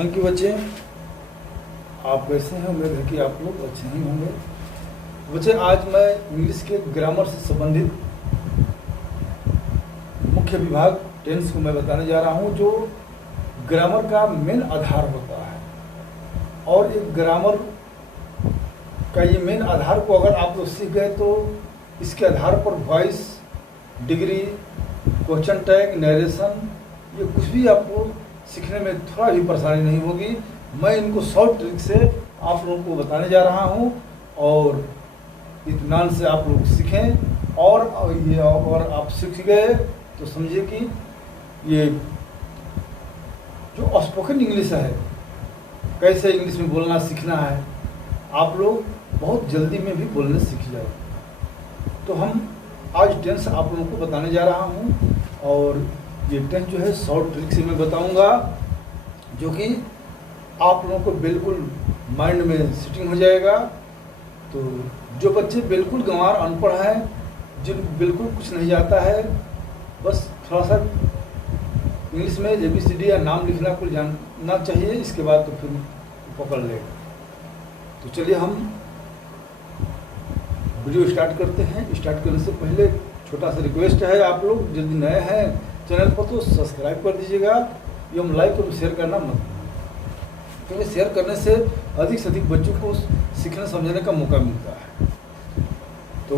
Thank you बच्चे। आप कैसे हैं? उम्मीद है कि आप लोग अच्छे ही होंगे। बच्चे, आज मैं इंग्लिश के ग्रामर से संबंधित मुख्य विभाग टेंस को मैं बताने जा रहा हूं, जो ग्रामर का मेन आधार होता है। और एक ग्रामर का ये मेन आधार को अगर आप लोग सीख गए तो इसके आधार पर voice, degree, question tag, narration, ये कुछ भी आपको सीखने में थोड़ा भी परेशानी नहीं होगी। मैं इनको शॉर्ट ट्रिक से आप लोगों को बताने जा रहा हूँ और इत्मीनान से आप लोग सीखें। और ये अगर आप सीख गए तो समझिए कि ये जो स्पोकन इंग्लिश है, कैसे इंग्लिश में बोलना सीखना है, आप लोग बहुत जल्दी में भी बोलने सीख जाए। तो हम आज टेंस आप लोगों को बताने जा रहा हूँ और ये टेंस जो है शॉर्ट ट्रिक से मैं बताऊंगा, जो कि आप लोगों को बिल्कुल माइंड में सिटिंग हो जाएगा। तो जो बच्चे बिल्कुल गंवार अनपढ़ हैं, जिनको बिल्कुल कुछ नहीं आता है, बस थोड़ा सा इंग्लिश में ABCD या नाम लिखना कुछ जानना चाहिए, इसके बाद तो फिर पकड़ लेगा। तो चलिए हम वीडियो स्टार्ट करते हैं। स्टार्ट करने से पहले छोटा सा रिक्वेस्ट है, आप लोग यदि नए हैं चैनल पर तो सब्सक्राइब कर दीजिएगा एवं लाइक और शेयर करना मत भूलिए, क्योंकि शेयर करने से अधिक से अधिक बच्चों को सीखने समझने का मौका मिलता है। तो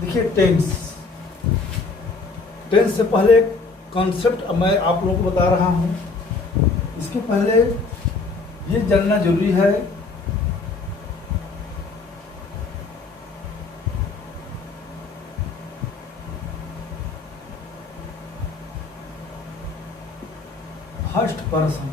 देखिए, टेंस से पहले एक कॉन्सेप्ट मैं आप लोगों को बता रहा हूँ। इसके पहले ये जानना जरूरी है फर्स्ट पर्सन,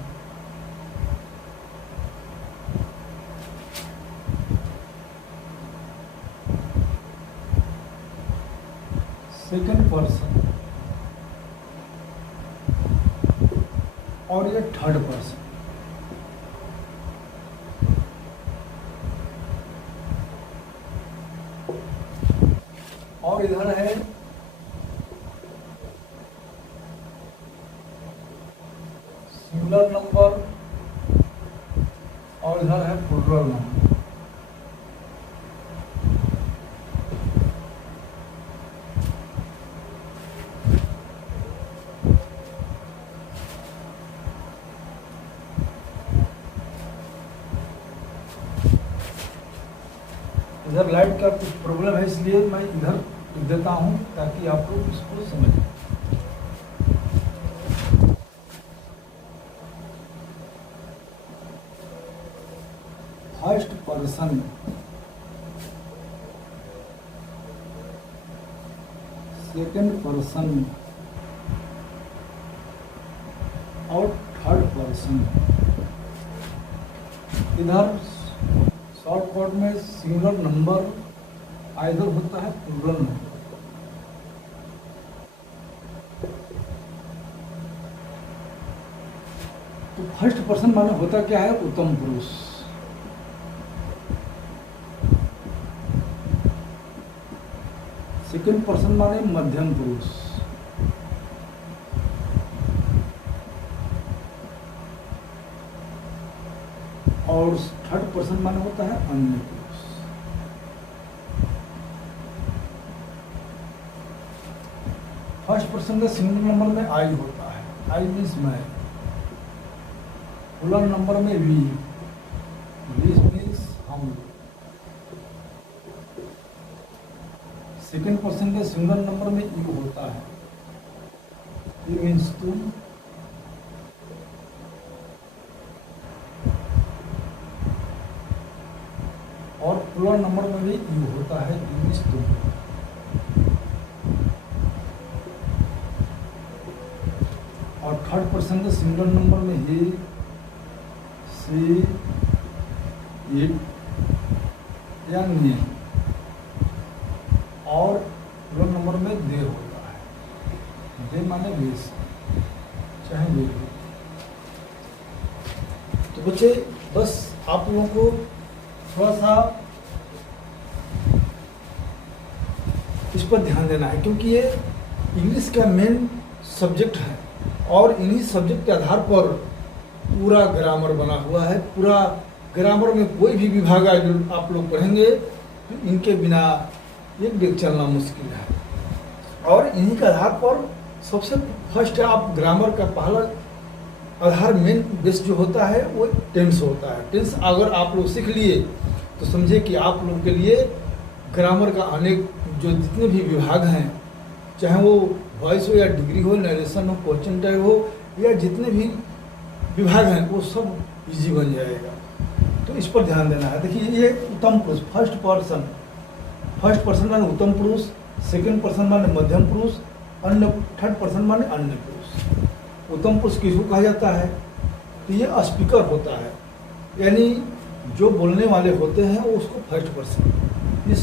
सेकंड पर्सन और ये थर्ड पर्सन। और इधर है सिंगुलर नंबर और इधर है प्लूरल नंबर। इधर लाइट का कुछ प्रॉब्लम है, इसलिए मैं इधर लिख देता हूं ताकि आप लोग इसको समझें। फर्स्ट पर्सन, सेकंड पर्सन और थर्ड पर्सन। इधर शॉर्टकट में सिंगुलर नंबर आइदर होता है प्लूरल नंबर। तो फर्स्ट पर्सन माने होता क्या है? उत्तम पुरुष। सेकंड पर्सन माने मध्यम पुरुष। और थर्ड पर्सन माने होता है अन्य पुरुष। फर्स्ट पर्सन का सिंगुलर नंबर में आई होता है, आई मीन्स मैं। प्लूरल नंबर में वी मीन्स हम। सेकंड पर्सन के सिंगुलर नंबर में यू होता है, यू मीन्स तुम। और प्लूरल नंबर में भी यू होता है, यू मीन्स तुम। और थर्ड पर्सन के सिंगुलर नंबर में ही, सी, इट या मी। और प्लूरल नंबर में दे होता है, दे माने वेश, चाहे वे। तो बच्चे, बस आप लोगों को थोड़ा सा इस पर ध्यान देना है, क्योंकि ये इंग्लिश का मेन सब्जेक्ट है और इन्हीं सब्जेक्ट के आधार पर पूरा ग्रामर बना हुआ है। पूरा ग्रामर में कोई भी विभाग आप लोग पढ़ेंगे तो इनके बिना एक भी चलना मुश्किल है। और इन्हीं के आधार पर सबसे फर्स्ट आप ग्रामर का पहला आधार मेन बेस जो होता है वो टेंस होता है। टेंस अगर आप लोग सीख लिए तो समझे कि आप लोग के लिए ग्रामर का अनेक जो जितने भी विभाग हैं, चाहे वो वॉइस हो या डिग्री हो, नरेशन हो, क्वेश्चन टाइप हो, या जितने भी विभाग हैं वो सब इजी बन जाएगा। तो इस पर ध्यान देना है। देखिए ये उत्तम पुरुष फर्स्ट पर्सन माने उत्तम पुरुष, सेकंड पर्सन माने मध्यम पुरुष, थर्ड पर्सन माने अन्य पुरुष। उत्तम पुरुष किसको कहा जाता है? तो ये स्पीकर होता है, यानी जो बोलने वाले होते हैं वो उसको फर्स्ट पर्सन। इस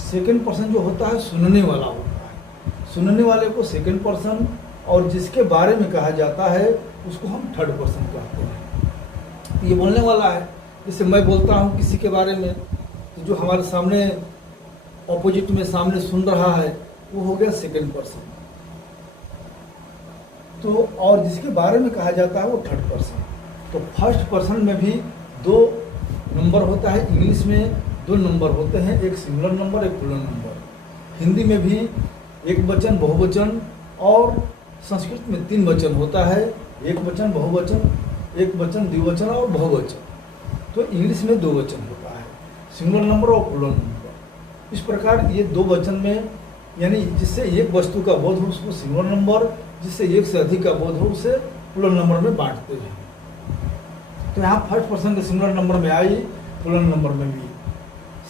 सेकंड पर्सन जो होता है सुनने वाला होता है, सुनने वाले को सेकंड पर्सन, और जिसके बारे में कहा जाता है उसको हम थर्ड पर्सन कहते हैं। ये बोलने वाला है। जैसे मैं बोलता हूँ किसी के बारे में, तो जो हमारे सामने ऑपोजिट में सामने सुन रहा है वो हो गया सेकंड पर्सन। तो और जिसके बारे में कहा जाता है वो थर्ड पर्सन। तो फर्स्ट पर्सन में भी दो नंबर होता है। इंग्लिश में दो नंबर होते हैं, एक सिंगुलर नंबर, एक प्लूरल नंबर। हिंदी में भी एक वचन, बहुवचन, और संस्कृत में तीन वचन होता है, एक वचन, बहुवचन, एक वचन, द्विवचन और बहुवचन। तो इंग्लिश में दो वचन होता है, सिंगुलर नंबर और प्लूरल नंबर। इस प्रकार ये दो वचन में, यानी जिससे एक वस्तु का बोध हो उसको सिंगुलर नंबर, जिससे एक से अधिक का बोध हो उसे प्लूरल नंबर में बांटते हैं। तो यहाँ फर्स्ट पर्सन के सिंगुलर नंबर में आई, प्लूरल नंबर में भी,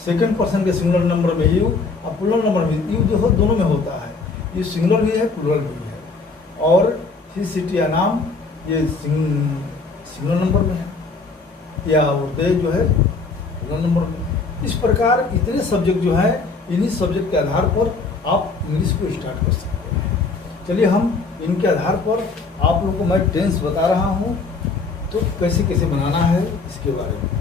सेकंड पर्सन के सिंगुलर नंबर में यू, और प्लूरल नंबर में यू जो हो दोनों में होता है। ये सिंगुलर भी है, प्लूरल भी है। और ही, सिटी या नाम ये सिंगुलर नंबर में है, या दे जो है प्लूरल नंबर में। इस प्रकार इतने सब्जेक्ट जो है, इन्हीं सब्जेक्ट के आधार पर आप इंग्लिश को स्टार्ट कर सकते हैं। चलिए हम इनके आधार पर आप लोगों को मैं टेंस बता रहा हूँ, तो कैसे कैसे बनाना है इसके बारे में।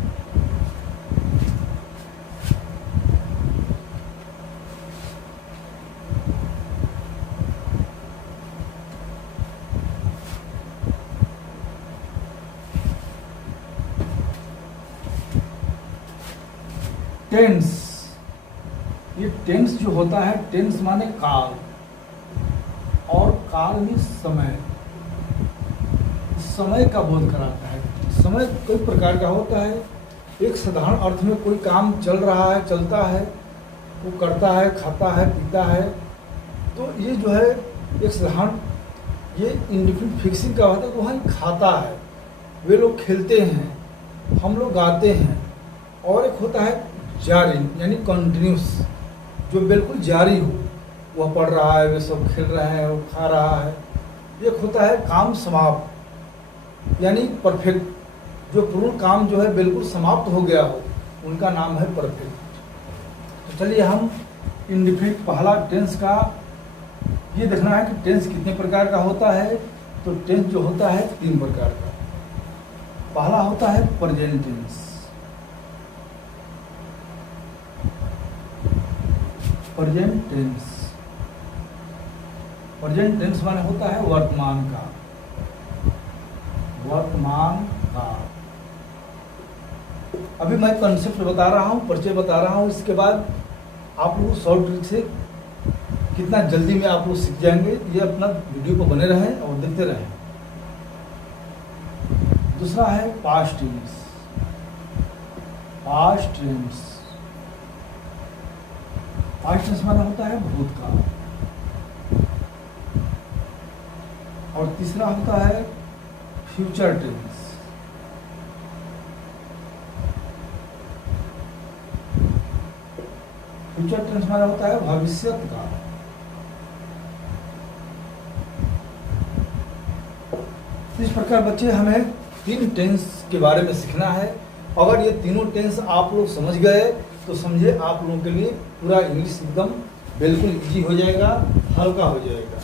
टेंस, ये टेंस जो होता है, टेंस माने काल, और काल में समय, समय का बोध कराता है। समय कई प्रकार का होता है। एक साधारण अर्थ में कोई काम चल रहा है, चलता है, वो करता है, खाता है, पीता है, तो ये जो है एक साधारण, ये इंडिफिनिट फिक्सिंग का होता है। वहाँ खाता है, वे लोग खेलते हैं, हम लोग गाते हैं। और एक होता है जारी, यानी कंटिन्यूस, जो बिल्कुल जारी हो, वह पढ़ रहा है, वे सब खेल रहे हैं, वो खा रहा है। एक होता है काम समाप्त, यानी परफेक्ट, जो पूर्ण काम जो है बिल्कुल समाप्त हो गया हो, उनका नाम है परफेक्ट। तो चलिए हम इंडिफिनिट पहला टेंस का ये देखना है कि टेंस कितने प्रकार का होता है। तो टेंस जो होता है तीन प्रकार का। पहला होता है present tense. Present tense, present tense माने होता है वर्तमान का, वर्तमान का। अभी मैं कंसेप्ट बता रहा हूँ, परिचय बता रहा हूँ, इसके बाद आप लोग शॉर्ट ट्रिक से कितना जल्दी में आप लोग सीख जाएंगे। ये अपना वीडियो को बने रहें और देखते रहें। दूसरा है past tense. Past tense, past tense माना होता है भूतकाल। और तीसरा होता है फ्यूचर टेंस। फ्यूचर टेंस माना होता है भविष्य का। इस प्रकार बच्चे हमें तीन टेंस के बारे में सीखना है। अगर ये तीनों टेंस आप लोग समझ गए तो समझे आप लोगों के लिए पूरा इंग्लिश एकदम बिल्कुल इजी हो जाएगा, हल्का हो जाएगा।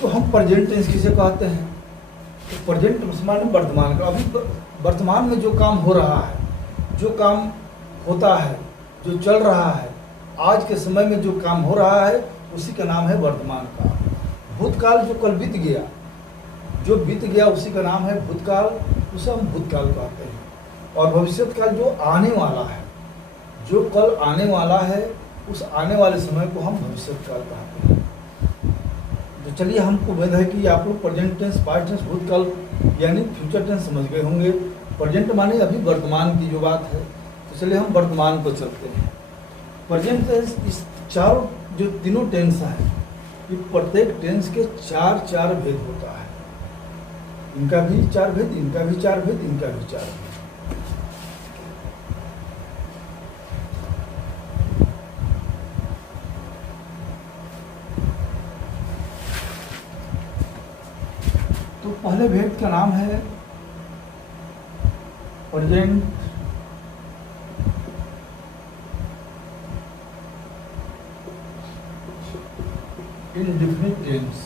तो हम प्रेजेंट टेंस किसे कहते हैं? तो प्रेजेंट माने वर्तमान का। अभी वर्तमान में जो काम हो रहा है, जो काम होता है, जो चल रहा है, आज के समय में जो काम हो रहा है, उसी का नाम है वर्तमान का। भूतकाल जो कल बीत गया, जो बीत गया उसी का नाम है भूतकाल, उसे हम भूतकाल कहते हैं। और भविष्यकाल जो आने वाला है, जो कल आने वाला है, उस आने वाले समय को हम भविष्यकाल कहते हैं। तो चलिए, हमको उम्मीद है कि आप लोग प्रेजेंट टेंस, पास्ट टेंस, भूतकाल यानी फ्यूचर टेंस समझ गए होंगे। प्रेजेंट माने अभी वर्तमान की जो बात है। तो चलिए हम वर्तमान पर चलते हैं। प्रेजेंट टेंस, इस चारों जो तीनों टेंस हैं, ये प्रत्येक टेंस के चार भेद होता है। इनका भी 4 भेद, इनका भी 4 भेद, इनका भी 4 भेद। तो पहले भेद का नाम है present indefinite tense.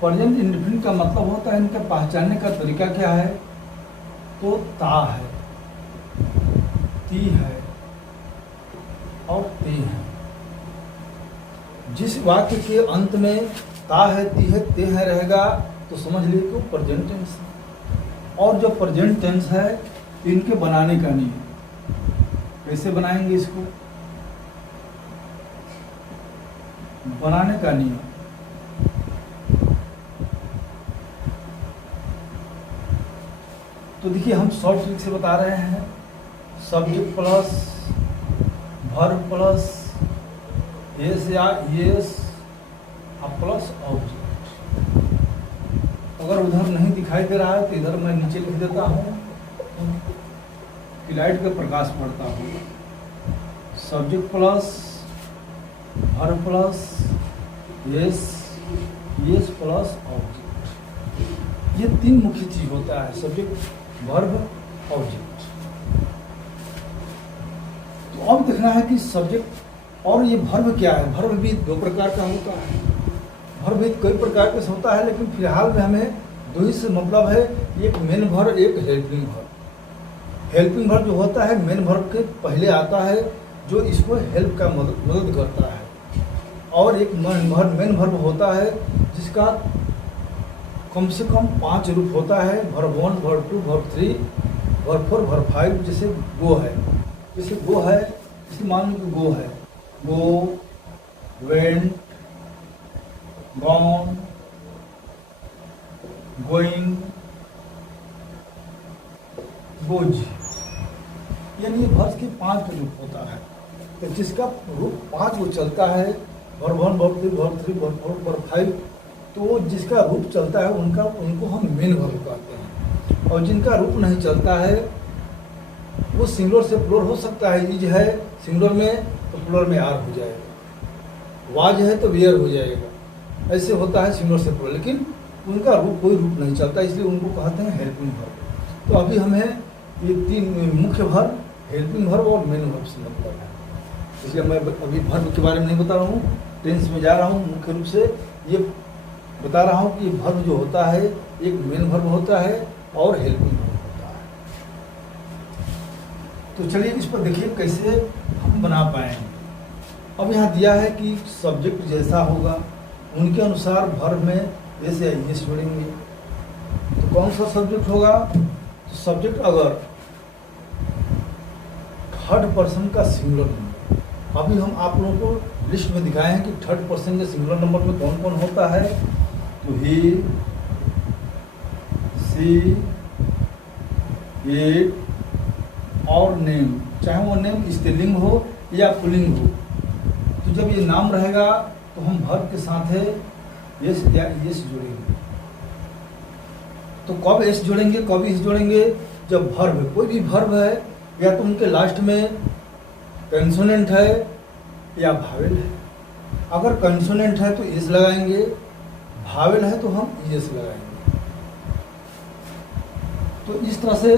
Present indefinite का मतलब होता है, इनका पहचानने का तरीका क्या है, तो ता है, ती है और ते है। जिस वाक्य के अंत में ता है, ती है, ते है रहेगा तो समझ लीजिए कि वो प्रेजेंट टेंस है। और जो प्रेजेंट टेंस है, इनके बनाने का नियम, कैसे बनाएंगे इसको, बनाने का नियम। तो देखिए, हम शॉर्ट ट्रिक से बता रहे हैं। Subject plus verb plus S या एस प्लस ऑब्जेक्ट। अगर उधर नहीं दिखाई दे रहा है तो इधर मैं नीचे लिख देता हूँ कि लाइट का प्रकाश पड़ता हूँ। Subject plus verb plus S plus object. ये 3 मुख्य चीज होता है, सब्जेक्ट, वर्ब, ऑब्जेक्ट। तो अब देखना है कि सब्जेक्ट और ये वर्ब क्या है। वर्ब भी 2 प्रकार का होता है। वर्ब भी कई प्रकार के होता है, लेकिन फिलहाल में हमें 2 ही से मतलब है, एक मेन वर्ब, एक हेल्पिंग वर्ब। हेल्पिंग वर्ब जो होता है मेन वर्ब के पहले आता है, जो इसको हेल्प का मदद करता है। और एक मेन वर्ब होता है जिसका कम से कम 5 रूप होता है। Verb 1, verb 2, verb 3, verb 4, verb 5। जैसे गो है, जैसे गो है, जैसे मान लो कि गो है, गो, वेंट, गॉन, गोइंग, गोज, यानी ये वर्ब के 5 रूप होता है। तो जिसका रूप 5 वो चलता है, verb 1, verb 2, verb 3, verb 4, verb 5, तो जिसका रूप चलता है उनको हम मेन वर्ब कहते हैं। और जिनका रूप नहीं चलता है वो सिंगुलर से प्लूरल हो सकता है। इज है सिंगुलर में तो प्लूरल में आर हो जाएगा, वाज है तो वेयर हो जाएगा। ऐसे होता है सिंगुलर से प्लूरल, लेकिन उनका कोई रूप नहीं चलता, इसलिए उनको कहते हैं हेल्पिंग वर्ब। तो अभी हमें ये 3 मुख्य वर्ब, हेल्पिंग वर्ब और मेन वर्ब से मतलब है, इसलिए मैं अभी वर्ब के बारे में नहीं बता रहा हूँ, टेंस में जा रहा हूँ। मुख्य रूप से ये बता रहा हूँ कि वर्ब जो होता है, एक मेन वर्ब होता है और हेल्पिंग वर्ब होता है। तो चलिए इस पर देखिए कैसे हम बना पाएंगे। अब यहाँ दिया है कि सब्जेक्ट जैसा होगा उनके अनुसार वर्ब में एस या एस जोड़ेंगे। तो कौन सा सब्जेक्ट होगा, तो सब्जेक्ट अगर 3rd पर्सन का सिंगुलर नंबर, अभी हम आप लोगों को लिस्ट में दिखाए हैं कि 3rd पर्सन के सिंगुलर नंबर में कौन कौन होता है। तो ही, सी, इट और नेम, चाहे वो नेम स्त्रीलिंग हो या पुल्लिंग हो। तो जब ये नाम रहेगा तो हम वर्ब के साथ है एस या एस जोड़ेंगे। तो कब एस जोड़ेंगे, कब एस जोड़ेंगे, जब वर्ब है, कोई भी वर्ब है या तो उनके लास्ट में कंसोनेंट है या भावेल है। अगर कंसोनेंट है तो एस लगाएंगे, भावेल है तो हम एस लगाएंगे। तो इस तरह से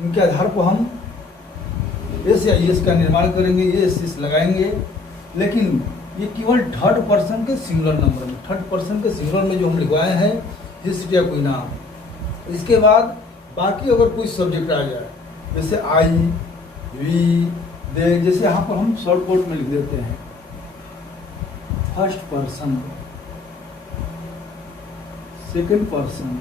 इनके आधार पर हम एस या एस का निर्माण करेंगे, एस लगाएंगे। लेकिन ये केवल 3rd पर्सन के सिंगुलर नंबर में, 3rd पर्सन के सिंगुलर में जो हम लिखवाए हैं हिस्ट्री या कोई नाम। इसके बाद बाकी अगर कोई सब्जेक्ट आ जाए, जैसे आई, वी, दे, जैसे यहाँ पर हम शॉर्ट कोट में लिख देते हैं first person, second person,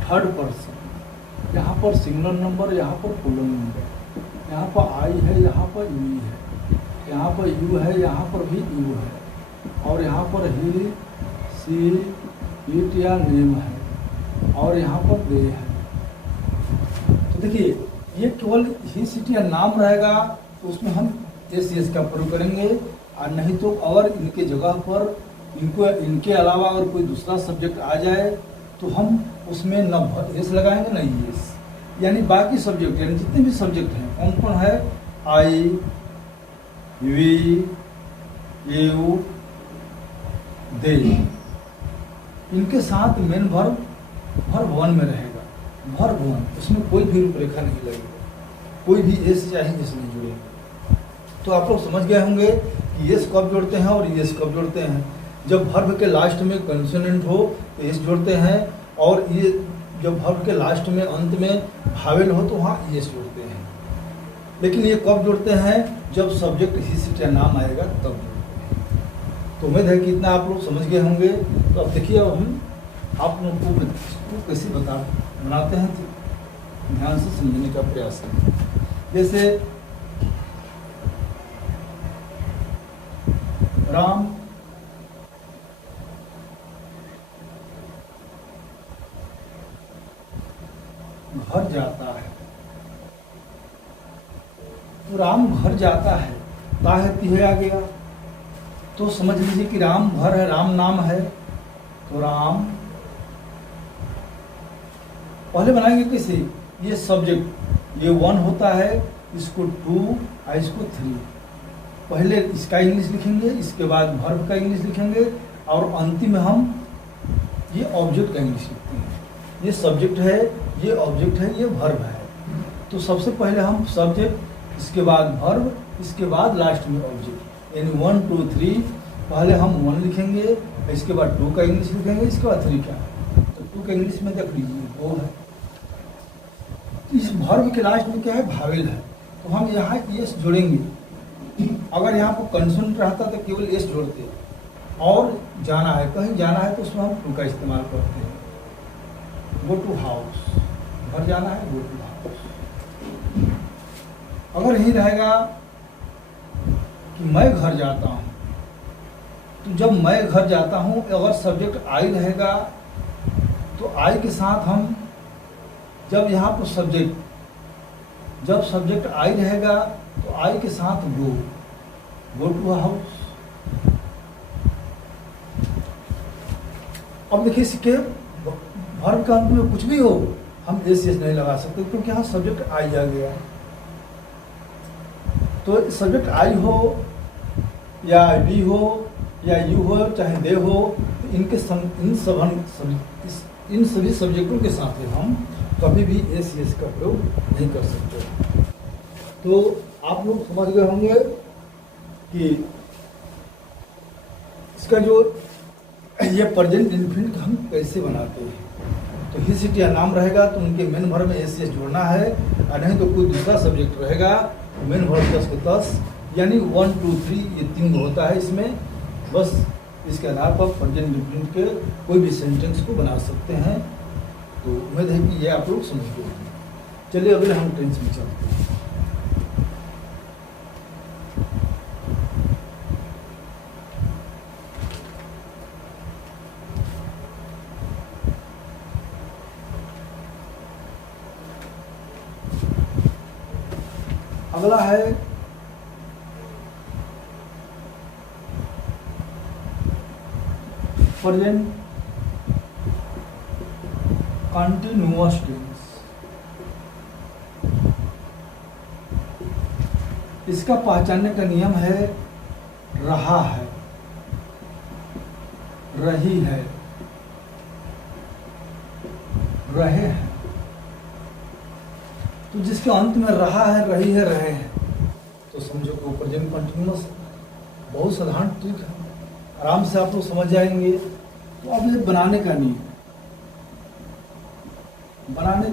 third person. यहाँ पर सिंगुलर नंबर, यहाँ पर प्लूरल नंबर। यहाँ पर आई है, यहाँ पर यू है, यहाँ पर यू है, यहाँ पर भी यू है, और यहाँ पर ही, सी, इट या नेम है, और यहाँ पर दे है। तो देखिए ये केवल ही, सिटी या नाम रहेगा तो उसमें हम एस एस का प्रयोग करेंगे, और नहीं तो अगर इनके जगह पर इनके अलावा अगर कोई दूसरा सब्जेक्ट आ जाए तो हम उसमें न एस लगाएंगे न एस। यानी बाकी सब्जेक्ट, यानी जितने भी सब्जेक्ट हैं कौन कौन है, आई, वी, यू, दे, इनके साथ मेन वर्ब वन में रहेगा। वर्ब वन, उसमें कोई भी रूपरेखा नहीं लगेगी, कोई भी एस या एस नहीं जुड़ेगा। तो आप लोग समझ गए होंगे कि एस कब जोड़ते हैं और एस कब जोड़ते हैं। जब वर्ब के लास्ट में कंसोनेंट हो तो एस जोड़ते हैं, और ये जब वर्ब के लास्ट में अंत में भावेल हो तो वहाँ एस जोड़ते हैं। लेकिन ये कब जोड़ते हैं, जब सब्जेक्ट ही सिटी या नाम आएगा तब जोड़ते हैं। तो उम्मीद है कि इतना आप लोग समझ गए होंगे। तो अब देखिए, अब हम आप लोगों को इसको कैसे बनाते हैं, तो ध्यान से समझने का प्रयास करें। जैसे राम घर जाता है, तो राम घर जाता है, ताहे तिहे आ गया, तो समझ लीजिए कि राम घर है, राम नाम है, तो राम पहले बनाएंगे किसी, ये सब्जेक्ट ये वन होता है, इसको टू और इसको थ्री। पहले इसका इंग्लिश लिखेंगे, इसके बाद वर्ब का इंग्लिश लिखेंगे, और अंतिम में हम ये ऑब्जेक्ट का इंग्लिश लिखते हैं। ये सब्जेक्ट है, ये ऑब्जेक्ट है, ये वर्ब है। तो सबसे पहले हम सब्जेक्ट, इसके बाद वर्ब, इसके बाद लास्ट में ऑब्जेक्ट, यानी 1 2 3। पहले हम 1 लिखेंगे, इसके बाद 2 का इंग्लिश लिखेंगे, इसके बाद 3 का। तो 2 का इंग्लिश में देख लीजिए 2 है। इस वर्ब के लास्ट में क्या है, भावेल है, तो हम यहाँ एस जोड़ेंगे। अगर यहाँ पर कंसोनेंट रहता तो केवल एस जोड़ते, और जाना है, कहीं जाना है तो उसमें हम टू का इस्तेमाल करते हैं। गो टू हाउस, घर जाना है, गो टू हाउस। अगर यही रहेगा कि मैं घर जाता हूँ, तो जब मैं घर जाता हूँ अगर सब्जेक्ट आई रहेगा तो आई के साथ हम, जब यहाँ पर जब सब्जेक्ट आई रहेगा तो आई के साथ गो टू हाउस। अब देखिए इसके वर्ब का अंत में कुछ भी हो हम एस नहीं लगा सकते, क्योंकि यहाँ सब्जेक्ट आई आ गया। तो सब्जेक्ट आई हो या वी हो या यू हो चाहे दे हो, तो इन सभी सब्जेक्टों के साथ हम कभी भी एस का प्रयोग नहीं कर सकते। तो आप लोग समझ गए होंगे कि इसका जो ये प्रेजेंट इन्फिनिट हम कैसे बनाते हैं। तो ही सिटी या नाम रहेगा तो उनके मेन वर्ब में एस जोड़ना है, और नहीं तो कोई दूसरा सब्जेक्ट रहेगा मेन वर्ब 10 को 10, यानी 1 2 3 ये 3 होता है इसमें। बस इसके आधार पर प्रेजेंट इन्फिनिट के कोई भी सेंटेंस को बना सकते हैं। तो उम्मीद है कि ये आप लोग समझ गए। चलिए अगले हम टेंस में चलते हैं। अगला है प्रेजेंट कंटिन्यूअस टेंस। इसका पहचानने का नियम है रहा है, रही है, रहे हैं। तो जिसके अंत में रहा है, रही है, रहे हैं, तो समझो कि प्रेजेंट कंटिन्यूअस। बहुत साधारण ट्रिक है, आराम से आप लोग समझ जाएंगे। तो अब ये बनाने का नियम, बनाने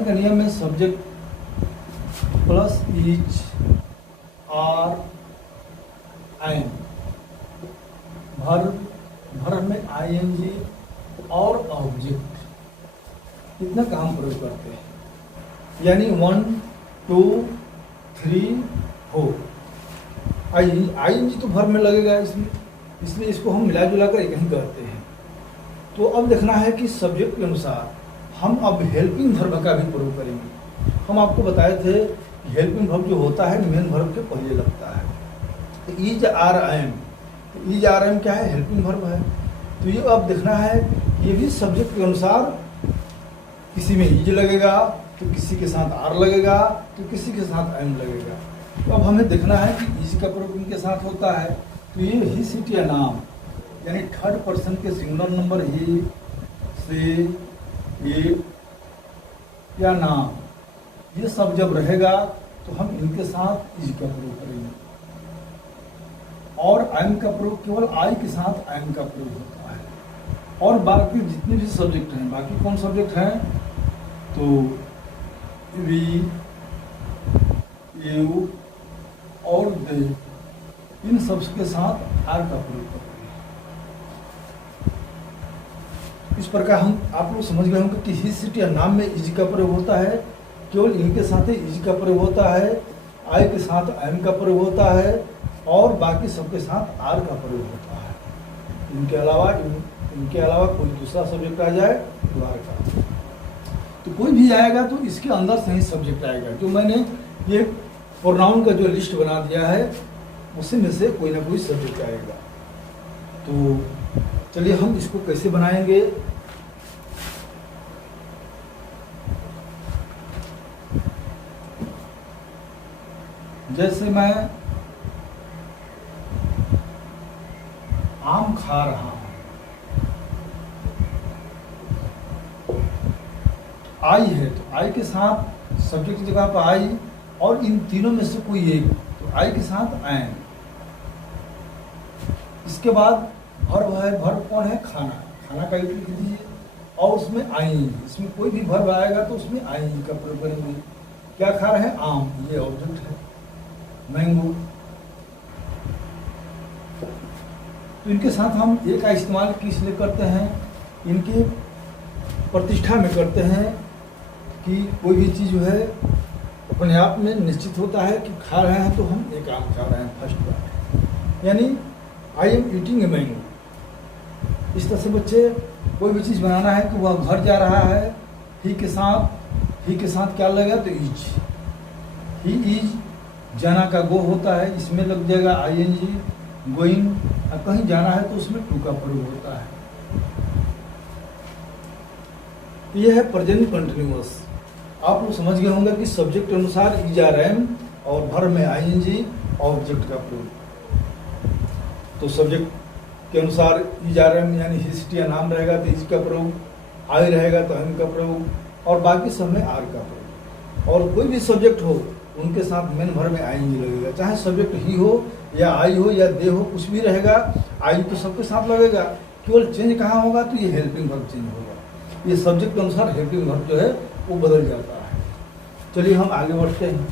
का नियम में subject plus is are am, भर में आईएनजी और ऑब्जेक्ट, इतना काम प्रयोग करते हैं। यानी 1 2 3 4 आईएनजी तो भर में लगेगा इसमें, इसलिए इसको हम मिला जुला कर एक ही करते हैं। तो अब देखना है कि सब्जेक्ट के अनुसार हम अब हेल्पिंग वर्ब का भी प्रयोग करेंगे। हम आपको बताए थे कि हेल्पिंग वर्ब जो होता है मेन वर्ब के पहले लगता है। तो इज आर एम, तो इज आर एम क्या है? हेल्पिंग वर्ब है। तो ये अब देखना है, ये भी सब्जेक्ट के अनुसार किसी में इज लगेगा तो किसी के साथ आर लगेगा तो किसी के साथ एम लगेगा। तो अब हमें देखना है कि इज का प्रयोग इनके साथ होता है। तो ये ही सिट या नाम, यानी थर्ड पर्सन के सिंगुलर नंबर ही से इट या नाम, ये सब जब रहेगा तो हम इनके साथ इज का प्रयोग करेंगे। और एम का प्रयोग केवल आई के साथ एम का प्रयोग होता है। और बाकी जितने भी सब्जेक्ट हैं, बाकी कौन सब्जेक्ट हैं? तो वी, यू और दे, इन सब के साथ आर का प्रयोग करते हैं। इस प्रकार हम आप लोग समझ गए होंगे कि ही सिट या नाम में इज का प्रयोग होता है, केवल इनके साथ ही इज का प्रयोग होता है, आई के साथ एम का प्रयोग होता है और बाकी सबके साथ आर का प्रयोग होता है। इनके अलावा कोई दूसरा सब्जेक्ट आ जाए तो आर का, तो कोई भी आएगा तो इसके अंदर से ही सब्जेक्ट आएगा। जो मैंने ये प्रोनाउन का जो लिस्ट बना दिया है उसी में से कोई ना कोई सब्जेक्ट आएगा। तो चलिए हम इसको कैसे बनाएंगे। जैसे मैं आम खा रहा हूं, आई है तो आई के साथ सब्जेक्ट की जगह पर आई, और इन तीनों में से कोई एक, तो आई के साथ एम। इसके बाद वर्ब है, वर्ब कौन है? खाना, खाना का लिख दीजिए और उसमें आई, इसमें कोई भी वर्ब आएगा तो उसमें आई का प्रयोग करेंगे। क्या खा रहे हैं? आम, ये ऑब्जेक्ट है। मैंगो, तो इनके साथ हम ए का इस्तेमाल किस लिए करते हैं? इनके प्रतिष्ठा में करते हैं कि कोई भी चीज़ जो है अपने आप में निश्चित होता है कि खा रहे हैं तो हम एक आम खा रहे हैं, फर्स्ट बार, यानी I am eating a mango. इस तरह से बच्चे कोई भी चीज़ बनाना है कि वह घर जा रहा है, ही के साथ क्या लगेगा? तो इज, ही इज, जाना का गो होता है, इसमें लग जाएगा आई एन जी, गोइंग। कहीं जाना है तो उसमें टू का प्रयोग होता है। यह है प्रेजेंट कंटिन्यूअस। आप लोग समझ गए होंगे कि सब्जेक्ट के अनुसार इज आर एम और वर्ब में आई एन जी ऑब्जेक्ट का प्रयोग। तो सब्जेक्ट के अनुसार इज आर एम यानी हिस्ट्री या नाम रहेगा तो इज का प्रयोग, आई रहेगा तो एम का प्रयोग और बाकी सब में आर का प्रयोग। और कोई भी सब्जेक्ट हो उनके साथ मेन वर्ब में आई एन जी लगेगा, चाहे सब्जेक्ट ही हो या आई हो या दे हो, कुछ भी रहेगा, आई तो सबके साथ लगेगा। केवल चेंज कहाँ होगा? तो ये हेल्पिंग वर्ब चेंज होगा। ये सब्जेक्ट के अनुसार हेल्पिंग वर्ब जो है वो बदल जाता है। चलिए हम आगे बढ़ते हैं।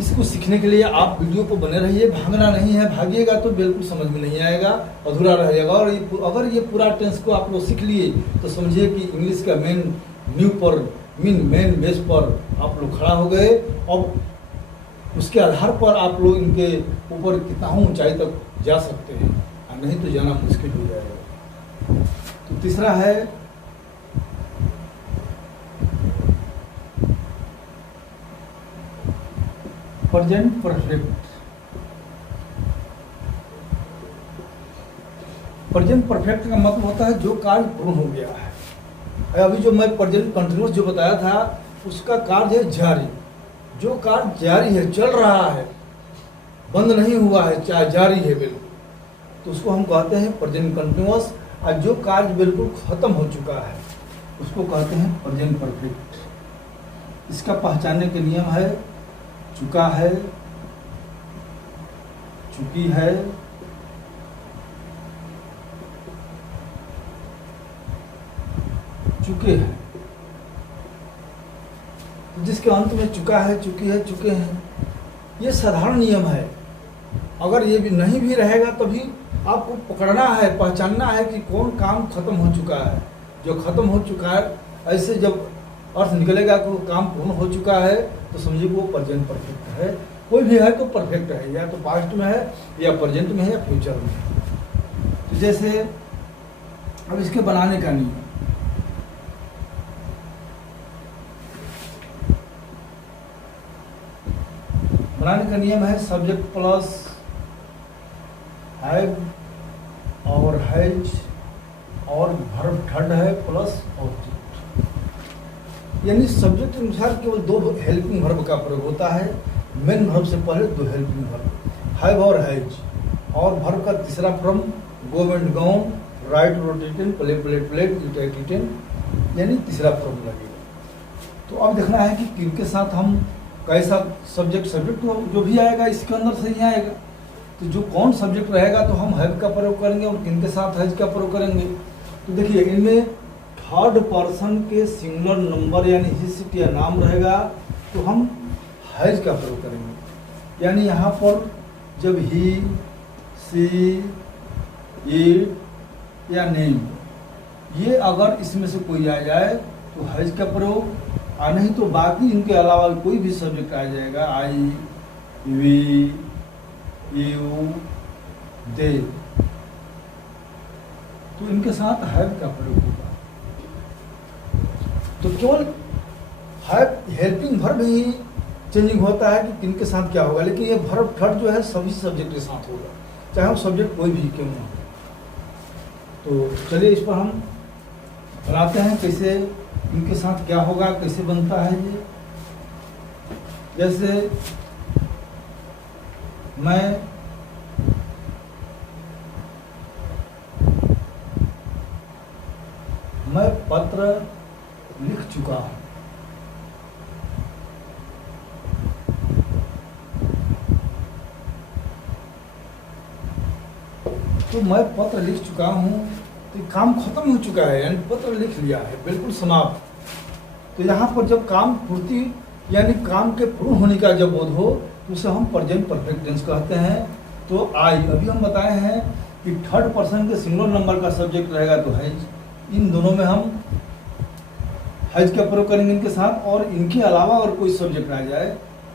इसको सीखने के लिए आप वीडियो को बने रहिए, भागना नहीं है, भागिएगा तो बिल्कुल समझ में नहीं आएगा, अधूरा रहेगा। और अगर ये पूरा टेंस को आप लोग सीख लिए तो समझिए कि इंग्लिश का मेन बेस पर आप लोग खड़ा हो गए। अब उसके आधार पर आप लोग इनके ऊपर कितना ऊंचाई तक जा सकते हैं, और नहीं तो जाना मुश्किल हो जाएगा। तो तीसरा है प्रेजेंट परफेक्ट। प्रेजेंट परफेक्ट का मतलब होता है जो कार्य पूर्ण हो गया है। अभी जो मैं प्रेजेंट कंटिन्यूअस जो बताया था उसका कार्य है जारी। जो कार्य जारी है, चल रहा है, बंद नहीं हुआ है, चाहे जारी है बिल्कुल, तो उसको हम कहते हैं प्रेजेंट कंटिन्यूअस। और जो कार्य बिल्कुल खत्म हो चुका है उसको कहते हैं प्रेजेंट परफेक्ट। इसका पहचानने के नियम है चुका है, चुकी है, चुके हैं। तो जिसके अंत में चुका है, चुकी है, चुके हैं, ये साधारण नियम है। अगर ये भी नहीं भी रहेगा तभी आपको पकड़ना है, पहचानना है कि कौन काम खत्म हो चुका है। जो खत्म हो चुका है, ऐसे जब अर्थ निकलेगा कि वो काम पूर्ण हो चुका है तो समझिए वो प्रेजेंट परफेक्ट है। कोई भी है तो परफेक्ट है, या तो पास्ट में है, या प्रेजेंट में है, या फ्यूचर में है। तो जैसे अब इसके बनाने का नियम, बनाने का नियम है सब्जेक्ट प्लस हैव और हैज और वर्ब थर्ड है प्लस ऑब्जेक्ट। यानी सब्जेक्ट के अनुसार केवल दो हेल्पिंग वर्ब का प्रयोग होता है। मेन वर्ब से पहले दो हेल्पिंग वर्ब, हैव और हैज, और वर्ब का तीसरा form go and gone, write wrote written, play played played, eat ate eaten, यानी तीसरा फॉर्म लगेगा। तो अब देखना है कि किनके साथ हम कैसा सब्जेक्ट तो जो भी आएगा इसके अंदर से ही आएगा। तो जो कौन सब्जेक्ट रहेगा तो हम हैव का प्रयोग करेंगे, और किनके साथ हैज का प्रयोग करेंगे। तो देखिए इनमें थर्ड पर्सन के सिंगुलर नंबर यानी ही सिट या नाम रहेगा तो हम हैज का प्रयोग करेंगे। यानी यहाँ पर जब ही, सी, इट या नेम, ये अगर इसमें से कोई आ जाए तो हैज का प्रयोग, और नहीं तो बाकी इनके अलावा कोई भी सब्जेक्ट आ जाएगा, आई, वी, यू, दे, तो इनके साथ हैव का प्रयोग होगा। तो केवल have helping verb he changing होता है कि किनके साथ क्या होगा, लेकिन ये वर्ब थर्ड जो है सभी सब्जेक्ट के साथ होगा, चाहे वो सब्जेक्ट कोई भी क्यों ना हो। तो चलिए इस पर हम बनाते हैं कैसे इनके साथ क्या होगा, कैसे बनता है ये। जैसे मैं पत्र लिख चुका हूं। तो मैं पत्र लिख चुका हूं तो काम खत्म हो चुका है, यानी पत्र लिख लिया है, बिल्कुल समाप्त। तो यहाँ पर जब काम पूर्ति यानी काम के पूर्ण होने का जब बोध हो तो उसे हम प्रेजेंट परफेक्ट टेंस कहते हैं। तो आई अभी हम बताए हैं कि थर्ड पर्सन के सिंगुलर नंबर का सब्जेक्ट रहेगा तो हैज, इन दोनों में हम हैज का प्रयोग करेंगे इनके साथ, और इनके अलावा अगर कोई सब्जेक्ट आ जाए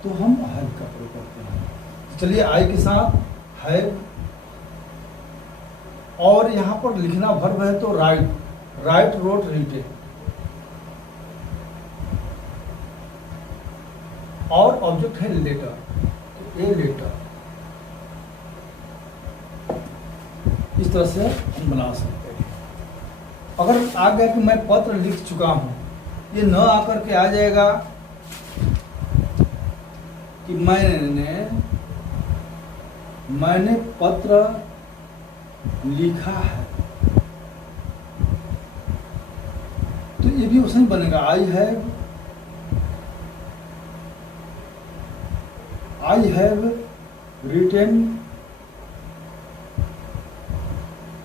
तो हम हैव का प्रयोग करते हैं। तो चलिए आई के साथ हैव, और यहाँ पर लिखना वर्ब है तो राइट, राइट रोट रीटेन, और ऑब्जेक्ट है लेटर, तो ए लेटर। इस तरह से हम बना सकते हैं। अगर आ गया कि मैं पत्र लिख चुका हूं, ये न आकर के आ जाएगा कि मैंने पत्र लिखा है, तो ये भी उसे ही बनेगा। I have written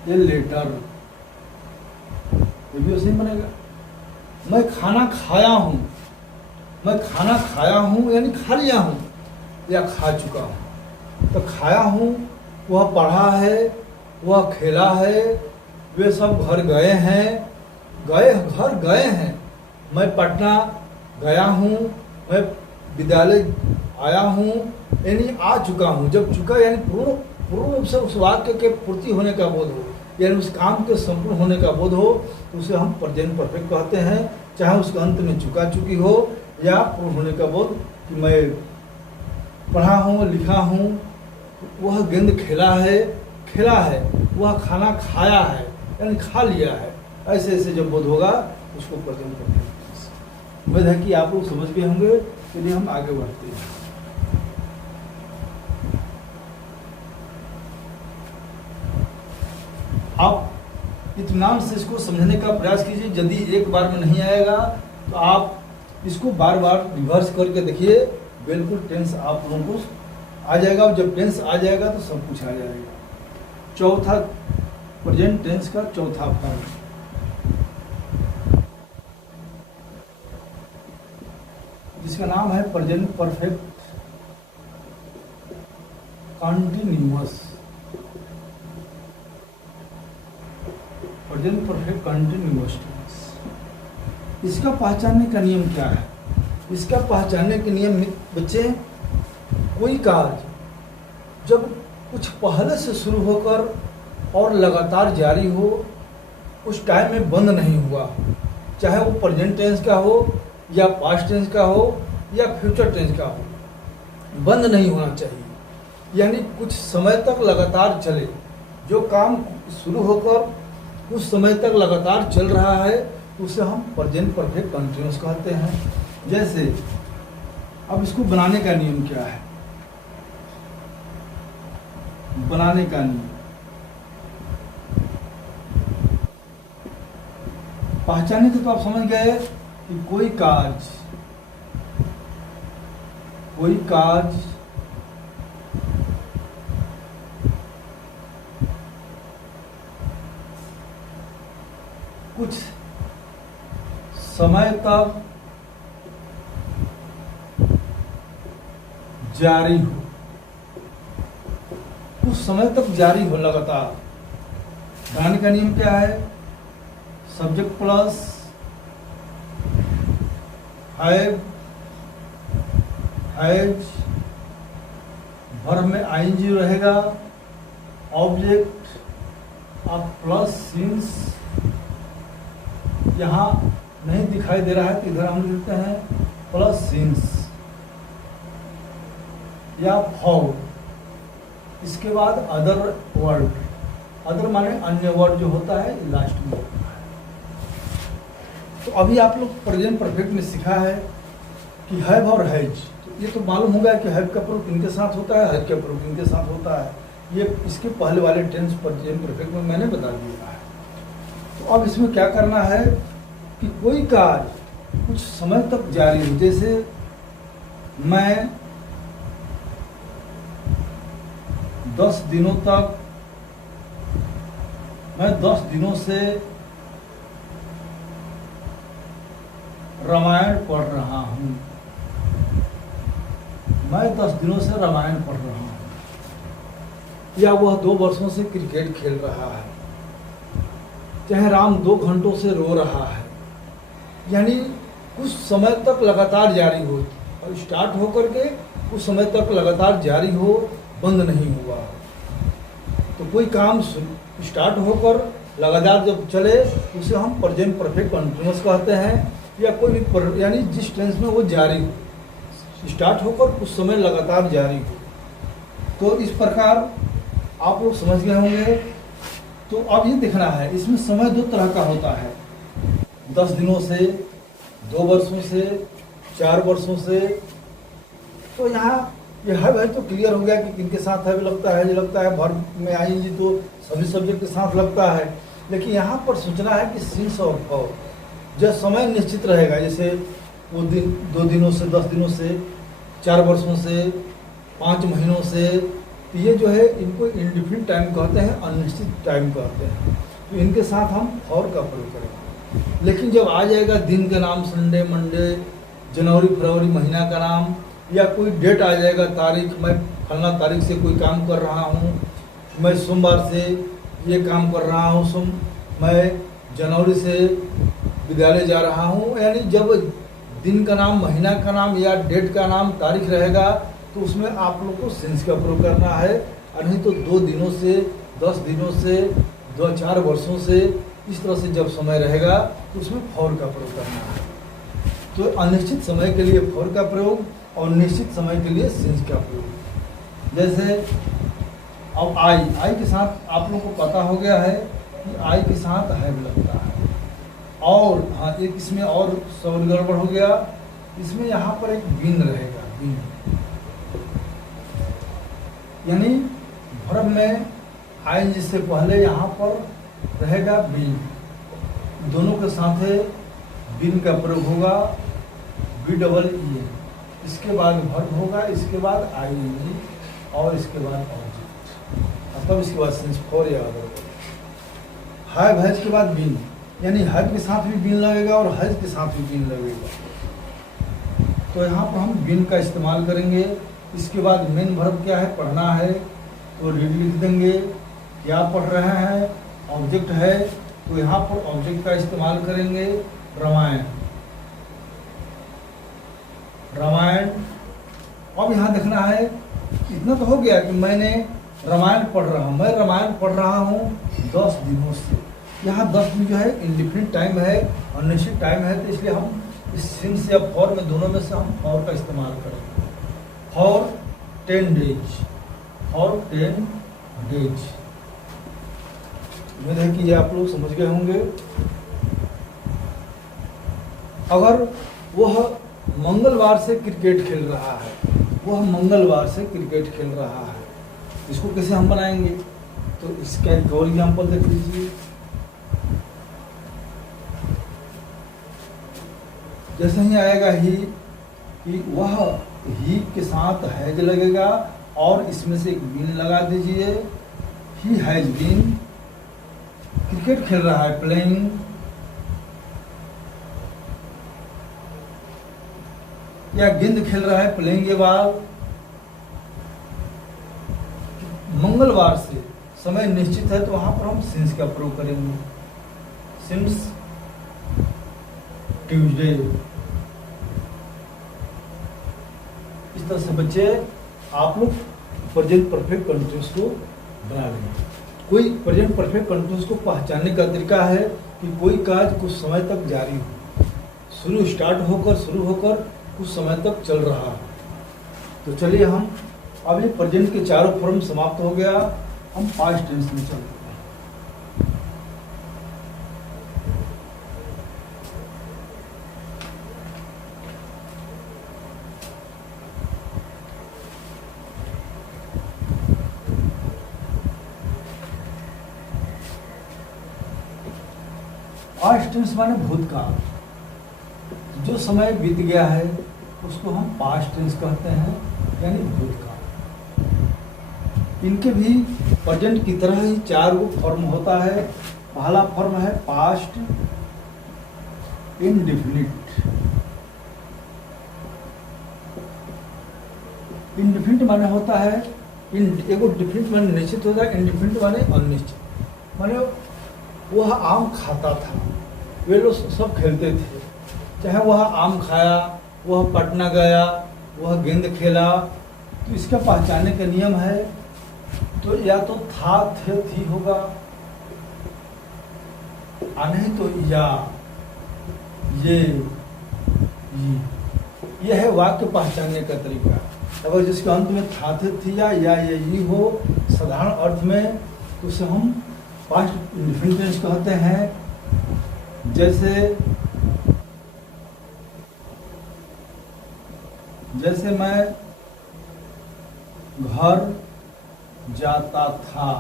a letter, ये भी उसे ही बनेगा। मैं खाना खाया हूं यानी खा लिया हूं या खा चुका हूं। तो खाया हूं वह पढ़ा है, वह खेला है, वे सब घर गए हैं, घर गए हैं। मैं पटना गया हूं, मैं विद्यालय आया हूं, यानी आ चुका हूं। जब चुका यानी पूर्ण रूप से उस वाक्य के पूर्ति होने का बोध हो, यानी उस काम के संपूर्ण होने का बोध हो, तो उसे हम प्रेजेंट परफेक्ट कहते हैं। चाहे उसके अंत में चुका चुकी हो या पूर्ण होने का बोध, कि मैं पढ़ा हूँ, लिखा हूँ, वह गेंद खेला है, वह खाना खाया है यानी खा लिया है। ऐसे ऐसे जब बोध होगा उसको प्रेजेंट परफेक्ट। उम्मीद है कि आप लोग समझ गए होंगे। चलिए हम आगे बढ़ते हैं। आप इत्मीनान से इसको समझने का प्रयास कीजिए। यदि एक बार में नहीं आएगा तो आप इसको बार बार रिवर्स करके देखिए, बिल्कुल टेंस आप लोगों को आ जाएगा, और जब टेंस आ जाएगा तो सब कुछ आ जाएगा। चौथा प्रेजेंट टेंस का चौथा फॉर्म, जिसका नाम है present perfect continuous. Present perfect continuous tense, इसका पहचानने का नियम क्या है? इसका पहचानने के नियम बच्चे, कोई कार्य जब कुछ पहले से शुरू होकर और लगातार जारी हो, उस टाइम में बंद नहीं हुआ, चाहे वो प्रेजेंट टेंस का हो या पास्ट टेंस का हो या फ्यूचर टेंस का हो, बंद नहीं होना चाहिए। यानी कुछ समय तक लगातार चले, जो काम शुरू होकर कुछ समय तक लगातार चल रहा है उसे हम प्रेजेंट परफेक्ट कंटिन्यूअस कहते हैं। जैसे अब इसको बनाने का नियम क्या है? बनाने का नियम, पहचाने के तो आप समझ गए कि कोई कार्य कुछ समय तक जारी हो, कुछ समय तक जारी हो लगातार। बनाने का नियम क्या है? Subject plus have, has, verb में आईएनजी रहेगा, ऑब्जेक्ट अब प्लस सिंस, यहाँ नहीं दिखाई दे रहा है तो इधर हम लिखते हैं प्लस सिंस या फॉर। इसके बाद अदर वर्ड, अदर माने अन्य वर्ड जो होता है लास्ट में होता है। तो अभी आप लोग प्रेजेंट परफेक्ट में सीखा है कि हैव और हैज, तो ये तो मालूम होगा कि हैव का प्रयोग किनके साथ होता है, हैज का प्रयोग किनके साथ होता है। ये इसके पहले वाले टेंस प्रेजेंट परफेक्ट में मैंने बता दिया है। तो अब इसमें क्या करना है कि कोई कार्य कुछ समय तक जारी हो, जैसे मैं 10 दिनों तक, मैं 10 दिनों से रामायण पढ़ रहा हूँ, मैं 10 दिनों से रामायण पढ़ रहा हूँ। या वह 2 वर्षों से क्रिकेट खेल रहा है, चाहे राम 2 घंटों से रो रहा है। यानी कुछ समय तक लगातार जारी हो, और स्टार्ट होकर के कुछ समय तक लगातार जारी हो, बंद नहीं हुआ। तो कोई काम स्टार्ट होकर लगातार जब चले उसे हम प्रेजेंट परफेक्ट कंटिन्यूअस कहते हैं। या कोई भी यानी जिस टेंस में वो जारी हो, स्टार्ट होकर कुछ समय लगातार जारी हो। तो इस प्रकार आप लोग समझ गए होंगे। तो अब ये देखना है, इसमें समय 2 तरह का होता है, 10 दिनों से, 2 वर्षों से, 4 वर्षों से। तो यहाँ ये है तो क्लियर हो गया कि किनके साथ है लगता है, जो लगता है वर्ब में आईएनजी तो सभी सब्जेक्ट के साथ लगता है। लेकिन यहाँ पर सोचना है कि सिंस और फॉर, जब समय निश्चित रहेगा, जैसे वो 2 दिनों से, 10 दिनों से, 4 वर्षों से, 5 महीनों से, तो ये जो है इनको इंडिफिनिट टाइम कहते हैं, अनिश्चित टाइम कहते हैं। तो इनके साथ हम फॉर का प्रयोग करेंगे। लेकिन जब आ जाएगा दिन का नाम, संडे, मंडे, जनवरी, फरवरी महीना का नाम, या कोई डेट आ जाएगा, तारीख, मैं फलना तारीख से कोई काम कर रहा हूँ, मैं सोमवार से ये काम कर रहा हूँ, मैं जनवरी से विद्यालय जा रहा हूँ। यानी जब दिन का नाम, महीना का नाम या डेट का नाम, तारीख रहेगा तो उसमें आप लोग को सिंस का प्रयोग करना है। और नहीं तो 2 दिनों से, 10 दिनों से, 2-4 वर्षों से, इस तरह से जब समय रहेगा तो उसमें फॉर का प्रयोग करना है। तो अनिश्चित समय के लिए फॉर का प्रयोग और निश्चित समय के लिए सिंस का प्रयोग। जैसे अब आई के साथ आप लोग को पता हो गया है कि आई के साथ हैव लगता है। और हाँ, एक इसमें और सब गड़बड़ हो गया, इसमें यहाँ पर एक बीन रहेगा, बीन, यानी वर्ब में आईएनजी से पहले यहाँ पर रहेगा बीन, दोनों के साथ बीन का प्रयोग होगा, बी डबल ई, इसके बाद वर्ब होगा, इसके बाद आईएनजी और इसके बाद ऑब्जेक्ट, तब इसके बाद सेंस फॉर या अदर। हैव हैज के बाद बीन, यानी हैव के साथ भी बीन लगेगा और हैज के साथ भी बीन लगेगा। तो यहाँ पर हम बीन का इस्तेमाल करेंगे। इसके बाद मेन वर्ब क्या है, पढ़ना है, तो रीड लिख देंगे। क्या पढ़ रहे हैं, ऑब्जेक्ट है, तो यहाँ पर ऑब्जेक्ट का इस्तेमाल करेंगे रामायण। रामायण। अब यहाँ देखना है, इतना तो हो गया कि मैंने रामायण पढ़ रहा हूँ, मैं रामायण पढ़ रहा हूँ 10 दिनों से। यहाँ 10 दिन जो है इंडिफिनिट टाइम है, अनिश्चित टाइम है, तो इसलिए हम इस सिंस या फॉर में दोनों में से हम फॉर का इस्तेमाल करेंगे। For 10 days, for 10 days. उम्मीद है कि ये आप लोग समझ गए होंगे। अगर वह मंगलवार से क्रिकेट खेल रहा है, वह मंगलवार से क्रिकेट खेल रहा है, इसको कैसे हम बनाएंगे, तो इसका एक और एग्जाम्पल देख लीजिए। जैसे ही आएगा ही कि वह ही के साथ हैज लगेगा और इसमें से एक बीन लगा दीजिए। ही हैज बीन, क्रिकेट खेल रहा है, प्लेइंग। या गेंद खेल रहा है, प्लेइंग ए बॉल। मंगलवार से समय निश्चित है, तो वहां पर हम सिंस का प्रयोग करेंगे। Since Tuesday. इस तरह से बच्चे आप लोग प्रेजेंट परफेक्ट कंटिन्यूअस को बना लेंगे। कोई प्रेजेंट परफेक्ट कंटिन्यूअस को पहचानने का तरीका है कि कोई कार्य कुछ समय तक जारी हो, शुरू होकर कुछ समय तक चल रहा है। तो चलिए हम अभी प्रेजेंट के चारों फॉर्म समाप्त हो गया, हम पास्ट टेंस में चलते हैं। पास्ट टेंस माने भूतकाल, जो समय बीत गया है उसको हम पास्ट टेंस कहते हैं, यानी भूतकाल। इनके भी प्रेजेंट की तरह ही 4 गो फॉर्म होता है। पहला फॉर्म है पास्ट इंडेफिनिट। इंडेफिनिट माने होता है, एगो डिफिनिट माने निश्चित होता है, इंडेफिनिट माने अनिश्चित। माने वह आम खाता था, वे लोग सब खेलते थे, चाहे वह आम खाया, वह पटना गया, वह गेंद खेला। तो इसका पहचानने का नियम है, तो या तो था, थे, थी होगा, नहीं तो या, ये है वाक्य पहचानने का तरीका। अगर जिसके अंत में था, थे, थी या ये हो साधारण अर्थ में, तो उसे हम पास्ट इंडेफिनिट टेंस कहते हैं। जैसे मैं घर जाता था,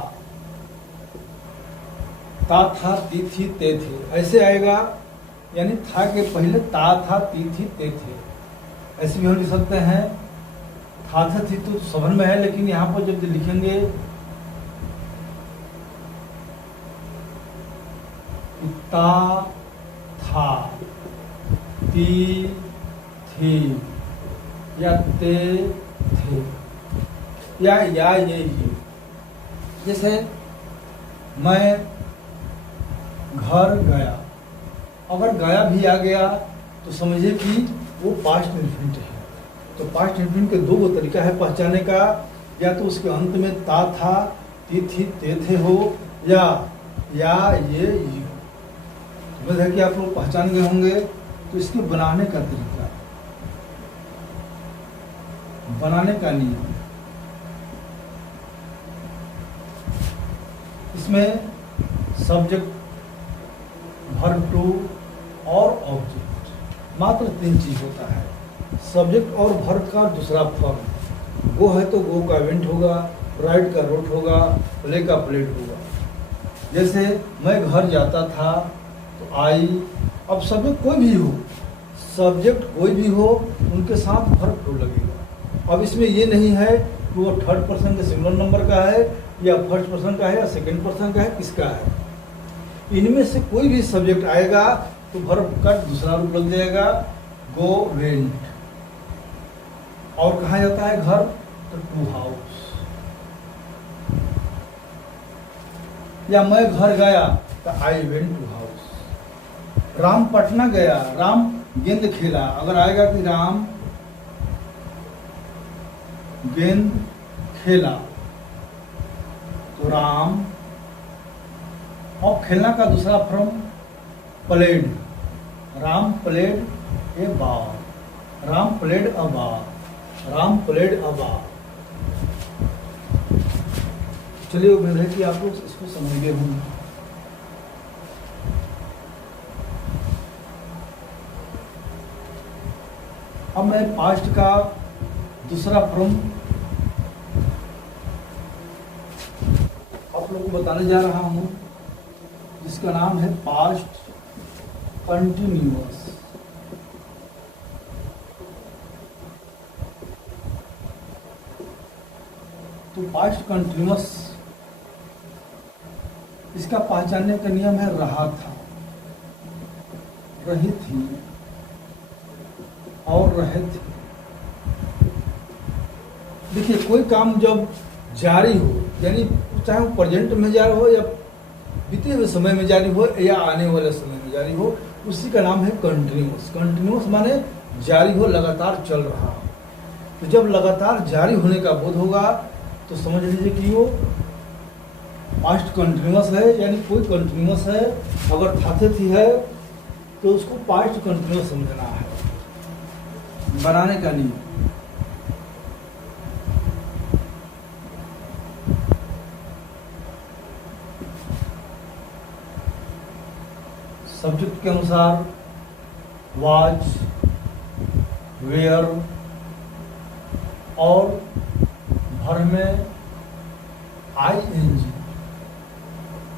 ता था, ती थी, ते थे, ऐसे आएगा। यानी था के पहले ता था, ती थी, ते थे, ऐसे भी हम लिख सकते हैं। था, थी तो सवन में है, लेकिन यहाँ पर जब लिखेंगे ता था, ती थी, या ते थे, या ये। जैसे मैं घर गया, अगर गया भी आ गया तो समझिए कि वो पास्ट इंडेफिनिट है। तो पास्ट इंडेफिनिट के 2 तरीका है पहचानने का, या तो उसके अंत में ता था, ती थी, ते थे हो, या ये हो। उम्मीद है कि आप लोग पहचान गए होंगे। तो इसके बनाने का तरीका, बनाने का नियम, इसमें सब्जेक्ट, वर्ब टू और ऑब्जेक्ट, मात्र 3 चीज होता है। सब्जेक्ट और वर्ब का दूसरा फॉर्म, गो है तो गो का वेंट होगा, राइट का रोट होगा, प्ले का प्लेड होगा। जैसे मैं घर जाता था, तो आई। अब सब्जेक्ट कोई भी हो, सब्जेक्ट कोई भी हो, उनके साथ वर्ब टू लगेगा। अब इसमें ये नहीं है कि वो थर्ड पर्सन के सिंगुलर नंबर का है या फर्स्ट पर्सन का है या सेकंड पर्सन का है, किसका है। इनमें से कोई भी सब्जेक्ट आएगा तो वर्ब का दूसरा रूप लग जाएगा गो वेंट। और कहा जाता है घर, तो टू हाउस। या मैं घर गया तो I went to house. Ram Patna गया, राम गेंद खेला, अगर आएगा कि राम गेंद खेला तो राम, और खेलना का दूसरा form played, Ram played a ball, Ram played a ball, Ram played a ball. चलिए उम्मीद है कि आप लोग इसको समझ गए होंगे। अब मैं पास्ट का दूसरा फॉर्म आप लोगों को बताने जा रहा हूं, जिसका नाम है पास्ट कंटिन्यूअस। तो पास्ट कंटिन्यूअस, इसका पहचानने का नियम है रहा था, रही थी और रहे थे। देखिए कोई काम जब जारी हो, यानी चाहे वो प्रेजेंट में जारी हो या बीते हुए समय में जारी हो या आने वाले समय में जारी हो, उसी का नाम है कंटिन्यूअस। कंटिन्यूअस माने जारी हो, लगातार चल रहा हो। तो जब लगातार जारी होने का बोध होगा तो समझ लीजिए कि वो पास्ट कंटिन्यूअस है, यानी कोई कंटिन्यूअस है। अगर थाथे थी है तो उसको पास्ट कंटिन्यूअस समझना है, बनाने का नियम। सब्जेक्ट के अनुसार वाज, वेयर और भर में आईएनजी,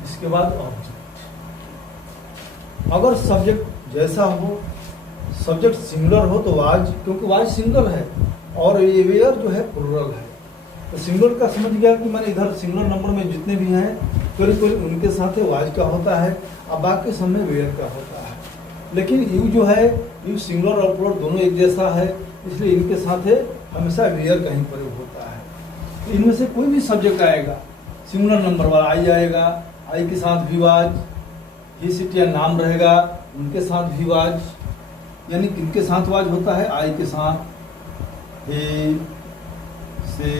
इसके बाद ऑब्जेक्ट। अगर सब्जेक्ट जैसा हो, सब्जेक्ट सिंगुलर हो तो वाज, क्योंकि वाज सिंगल है और ये वेयर जो है प्लुरल है। तो सिंगुलर का समझ गया कि मैंने इधर सिंगुलर नंबर में जितने भी हैं करीब करीब उनके साथ वाज का होता है, अब बाकी समय वेयर का होता है। लेकिन यू जो है, यू सिंगुलर और प्लुरल दोनों एक जैसा है, इसलिए इनके साथ हमेशा वेयर का ही प्रयोग होता है। तो इनमें से कोई भी सब्जेक्ट आएगा सिंगुलर नंबर वाला, आई आएगा, आई के साथ भी वाज, ही सिटी या नाम रहेगा उनके साथ भी वाज, यानी किनके साथ वाज होता है, आई के साथ, हे, से,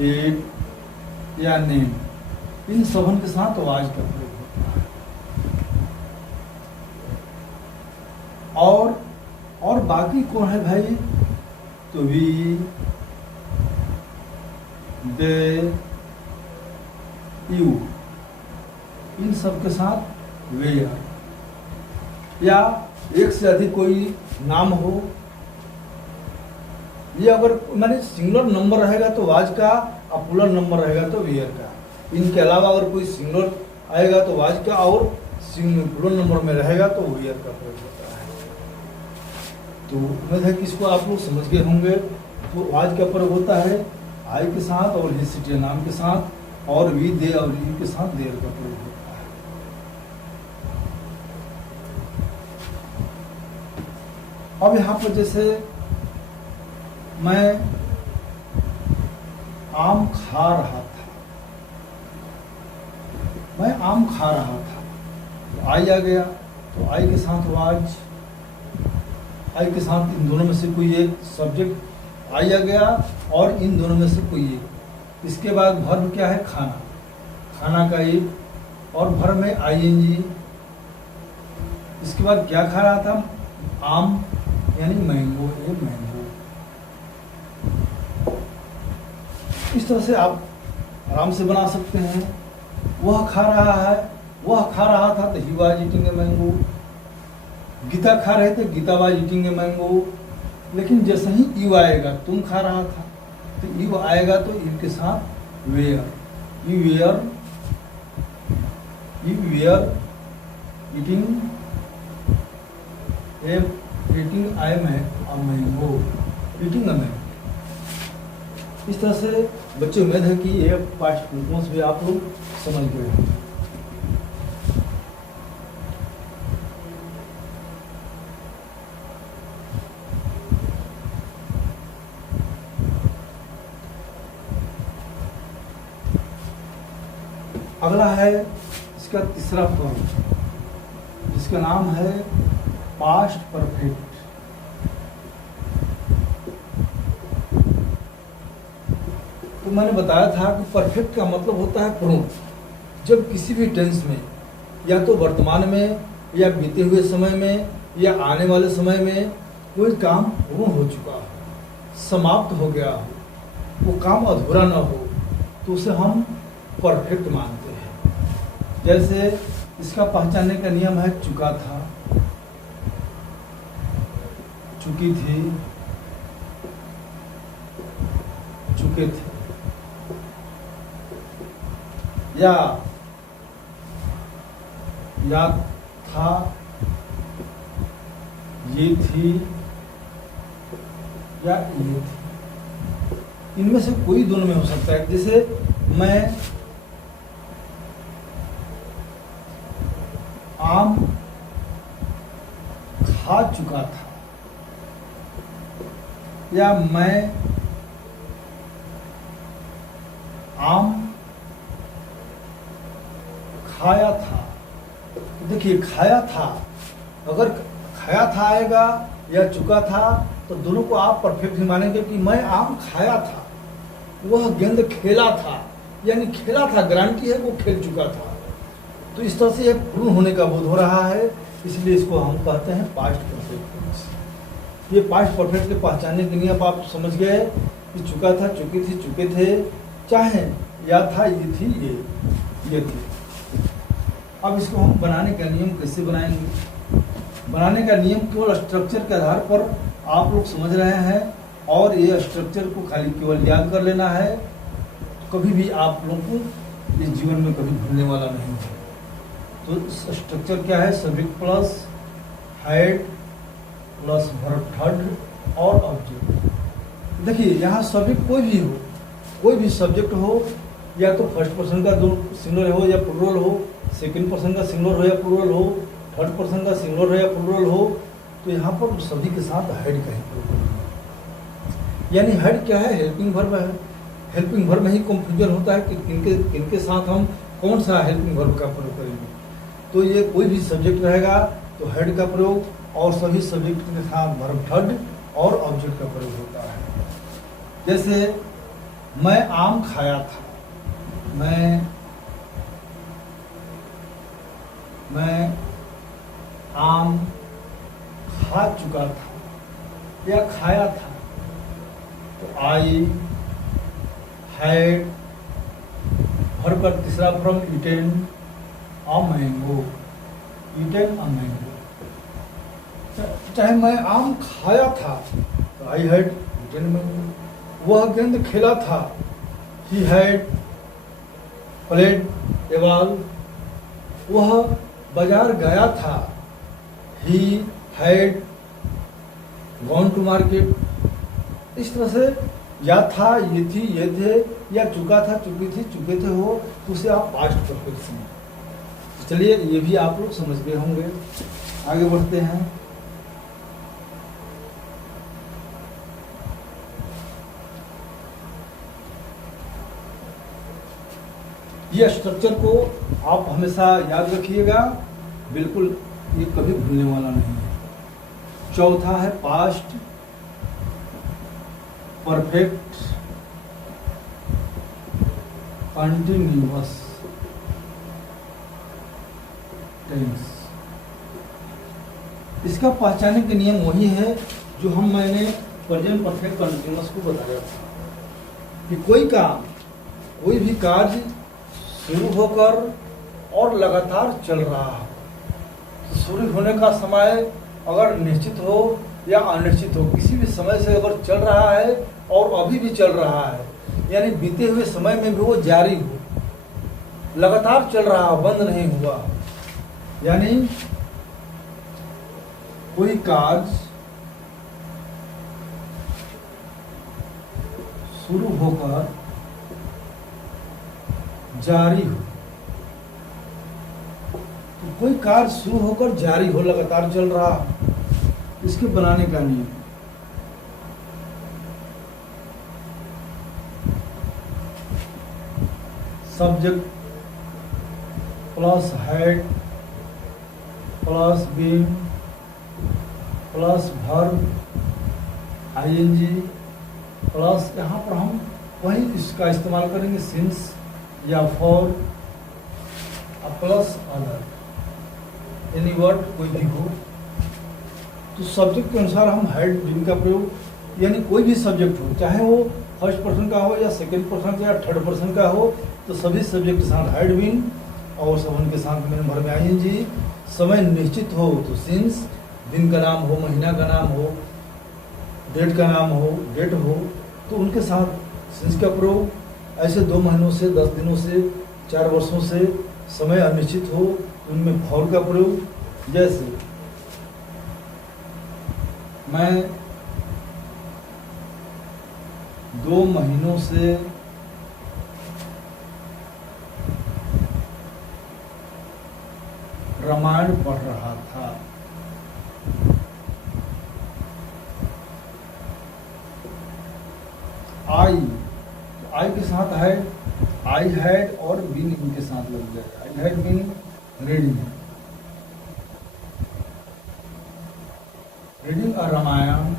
इट या नेम, इन सबन के साथ वाज का प्रयोग होता है। और बाकी कौन है भाई, तो वी, दे, यू, इन सब के साथ वेयर। या एक से अधिक कोई नाम हो, ये अगर माने सिंगुलर नंबर रहेगा तो वाज का, और प्लुरल नंबर रहेगा तो वेयर का। इनके अलावा अगर कोई सिंगुलर आएगा तो वाज का, और प्लुरल नंबर में रहेगा तो वेयर का प्रयोग होता है। तो उम्मीद है कि इसको आप लोग समझ गए होंगे। तो वाज का प्रयोग होता है आई के साथ और ही सिटी नाम के साथ, और वी, दे और यू के साथ देर का प्रयोग होता है। अब यहाँ पर जैसे मैं आम खा रहा था, मैं आम खा रहा था, तो आई आ गया, तो आई के साथ वाज, आई के साथ इन दोनों में से कोई एक सब्जेक्ट आई आ गया, और इन दोनों में से कोई एक। इसके बाद वर्ब क्या है, खाना, खाना का एक, और भर में आईएनजी। इसके बाद क्या खा रहा था, आम, यानी मैंगो, ए मैंगो। इस तरह से आप आराम से बना सकते हैं। वह खा रहा है, वह खा रहा था तो he was eating a mango. Gita खा रहे थे, Gita was eating a mango. लेकिन जैसे ही यू आएगा, तुम खा रहा था, तो यू आएगा तो यू के साथ were, you were, you were eating a, eating I mango, eating a mango. इस तरह से बच्चे उम्मीद है कि ये पास्ट रिस्पॉन्स भी आप लोग समझ गए हैं। अगला है इसका तीसरा फॉर्म, जिसका नाम है पास्ट परफेक्ट। तो मैंने बताया था कि परफेक्ट का मतलब होता है पूर्ण। जब किसी भी टेंस में या तो वर्तमान में या बीते हुए समय में या आने वाले समय में कोई काम पूर्ण हो चुका हो, समाप्त हो गया हो, वो काम अधूरा ना हो, तो उसे हम परफेक्ट मानते हैं। जैसे इसका पहचानने का नियम है चुका था, चुकी थी, चुके थे, या याद था, ये थी, या ये थी। इनमें से कोई दोनों में हो सकता है। जैसे मैं आम खा चुका था, या मैं आम खाया था। देखिए खाया था, अगर खाया था आएगा या चुका था तो दोनों को आप परफेक्ट ही मानेंगे कि मैं आम खाया था, वह गेंद खेला था, यानी खेला था, गारंटी है वो खेल चुका था। तो इस तरह से यह पूर्ण होने का बोध हो रहा है, इसलिए इसको हम कहते हैं पास्ट परफेक्ट। ये पास्ट परफेक्ट के पहचानने के नियम आप समझ गए कि चुका था, चुकी थी, चुके थे, चाहे या था, ये थी, ये थी। अब इसको हम बनाने का नियम कैसे बनाएंगे? बनाने का नियम केवल स्ट्रक्चर के आधार पर आप लोग समझ रहे हैं, और ये स्ट्रक्चर को खाली केवल याद कर लेना है, तो कभी भी आप लोग को इस जीवन में कभी भूलने वाला नहीं है। तो स्ट्रक्चर क्या है? Subject plus had plus verb third और ऑब्जेक्ट। देखिए यहाँ सब्जेक्ट कोई भी हो, कोई भी सब्जेक्ट हो, या तो फर्स्ट पर्सन का दो सिंगुलर हो या प्लूरल हो, सेकंड पर्सन का सिंगुलर हो या प्लूरल हो, थर्ड पर्सन का सिंगुलर हो या प्लूरल हो, तो यहाँ पर सभी के साथ हेड का ही प्रयोग करेंगे। यानी हेड क्या है? हेल्पिंग वर्ब है। हेल्पिंग वर्ब में ही कंफ्यूजन होता है कि किनके साथ हम कौन सा हेल्पिंग वर्ब का प्रयोग करेंगे। तो ये कोई भी सब्जेक्ट रहेगा तो हेड का प्रयोग, और सभी सब्जेक्ट के साथ वर्ब थर्ड और ऑब्जेक्ट का प्रयोग होता है। जैसे मैं आम खाया था, मैं आम खा चुका था या खाया था, तो आई हैड, वर्ब का तीसरा form eaten a mango, eaten a mango. चाहे मैं आम खाया था तो आई हैड ईटेन मैंगो। वह गेंद खेला था, he had played a ball. वह बाजार गया था, he had gone to market. इस तरह से या था, ये थी, ये थे, या चुका था, चुकी थी, चुके थे हो, तो उसे आप पास्ट परफेक्ट समझें। चलिए ये भी आप लोग समझ गए होंगे। आगे बढ़ते हैं। ये स्ट्रक्चर को आप हमेशा याद रखिएगा, बिल्कुल ये कभी भूलने वाला नहीं है। चौथा है पास्ट परफेक्ट कंटिन्यूअस टेंस। इसका पहचानने के नियम वही है जो मैंने प्रेजेंट परफेक्ट कंटिन्यूअस को बताया था कि कोई काम, कोई भी कार्य शुरू होकर और लगातार चल रहा हो, तो शुरू होने का समय अगर निश्चित हो या अनिश्चित हो, किसी भी समय से अगर चल रहा है और अभी भी चल रहा है, यानी बीते हुए समय में भी वो जारी हो, लगातार चल रहा हो, बंद नहीं हुआ, यानी कोई कार्य शुरू होकर जारी हो। तो कोई कार्य शुरू होकर जारी हो, लगातार चल रहा, इसके बनाने का नियम। Subject plus had plus been plus verb ING plus, यहाँ पर हम वही इसका इस्तेमाल करेंगे सिंस या for, plus other, any word कोई भी हो। तो सब्जेक्ट के अनुसार हम हेड बीन का प्रयोग, यानी कोई भी सब्जेक्ट हो, चाहे वो फर्स्ट पर्सन का हो या सेकंड पर्सन का या थर्ड पर्सन का हो, तो सभी सब्जेक्ट के साथ हेड बीन और सबन के साथ मेन वर्ब आईएनजी। समय निश्चित हो तो सिंस, दिन का नाम हो, महीना का नाम हो, डेट का नाम हो, डेट हो, तो उनके साथ सिंस का प्रयोग। ऐसे 2 महीनों से, 10 दिनों से, 4 वर्षों से समय अनिश्चित हो तो उनमें फॉर का प्रयोग। जैसे मैं 2 महीनों से रामायण पढ़ रहा था। आई के साथ है, आई हैड और बीन इनके साथ लग जाएगा। I had been reading, reading और रामायण,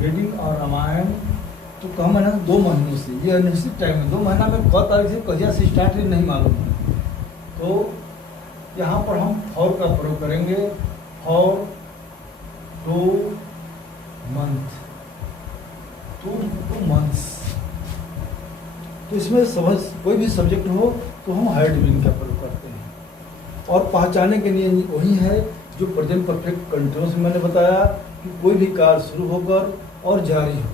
रीडिंग और रामायण। तो कम है ना 2 महीनों से, ये अनिश्चित टाइम है। 2 महीना में कौन तारीख से कहिया से स्टार्ट है नहीं मालूम है। तो यहाँ पर हम फॉर का प्रयोग करेंगे, फॉर 2 मंथ, 2 मंथ्स। तो इसमें समझ कोई भी सब्जेक्ट हो तो हम हेड बीन का प्रयोग करते हैं। और पहचाने के लिए वही है जो प्रेजेंट परफेक्ट कंटिन्यूअस में मैंने बताया कि कोई भी कार्य शुरू होकर और जारी हो,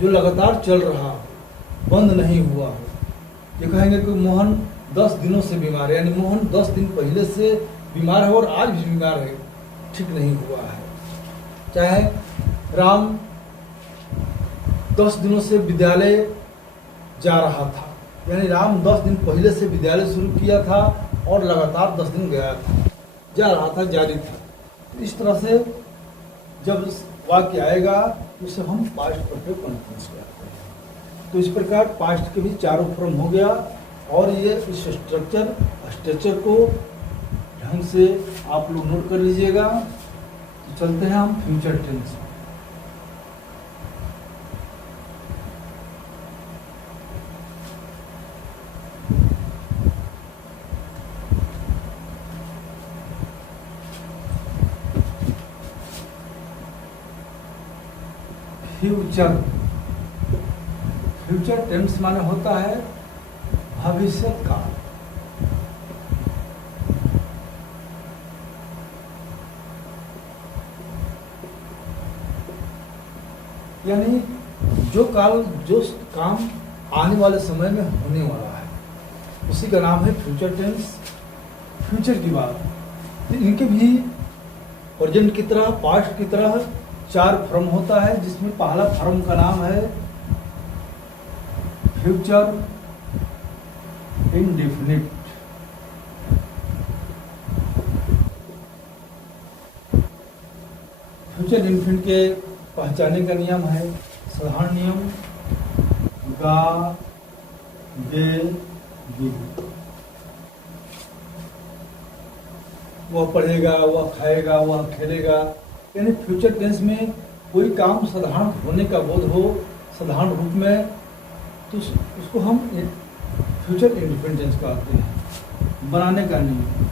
जो लगातार चल रहा हो, बंद नहीं हुआ हो। ये कहेंगे कि मोहन 10 दिनों से बीमार है, यानी मोहन 10 दिन पहले से बीमार है और आज भी बीमार है, ठीक नहीं हुआ है। चाहे राम 10 दिनों से विद्यालय जा रहा था, यानी राम 10 दिन पहले से विद्यालय शुरू किया था और लगातार 10 दिन गया था, जा रहा था, जारी था। इस तरह से जब वाक्य आएगा तो उसे हम पास्ट परफेक्ट कंटिन्यूअस कहते हैं। तो इस प्रकार पास्ट के भी 4 फॉर्म हो गया। और ये इस स्ट्रक्चर को ढंग से आप लोग नोट कर लीजिएगा। तो चलते हैं हम फ्यूचर टेंस। फ्यूचर टेंस माने होता है भविष्य काल। यानी जो काम आने वाले समय में होने वाला है, उसी का नाम है फ्यूचर टेंस। फ्यूचर की बात, तो इनके भी प्रेजेंट की तरह, पास्ट की तरह 4 फॉर्म होता है, जिसमें पहला फॉर्म का नाम है फ्यूचर इंडेफिनिट। फ्यूचर इंडेफिनिट के पहचाने का नियम है साधारण नियम, गा, गे, गिव। वह पढ़ेगा, वह खाएगा, वह खेलेगा। यानी फ्यूचर टेंस में कोई काम साधारण होने का बोध हो, साधारण रूप में, तो उसको हम फ्यूचर इंडेफिनिट टेंस कहते हैं। बनाने का नियम,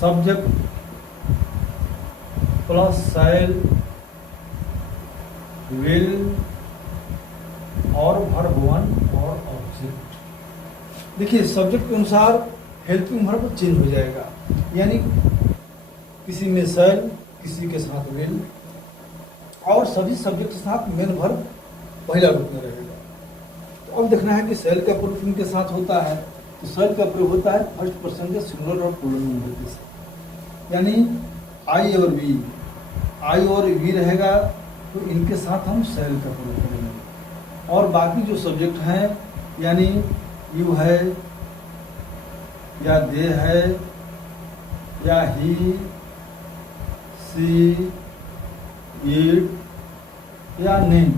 सब्जेक्ट प्लस शैल, विल और वर्ब 1 और ऑब्जेक्ट। देखिए सब्जेक्ट के अनुसार हेल्पिंग वर्ब चेंज हो जाएगा, यानी किसी में शैल, किसी के साथ विल, और सभी सब्जेक्ट के साथ मेन वर्ब पहला रूप में रहेगा। तो अब देखना है कि शैल का प्रयोग किनके साथ होता है। तो सेल का प्रयोग होता है फर्स्ट पर्सन के सिंगुलर और प्लूरल नंबर के साथ, यानी आई और वी, आई और वी रहेगा तो इनके साथ हम सेल का प्रयोग करेंगे। और बाकी जो सब्जेक्ट हैं यानी यू है या दे है या ही, सी, इट या नेम,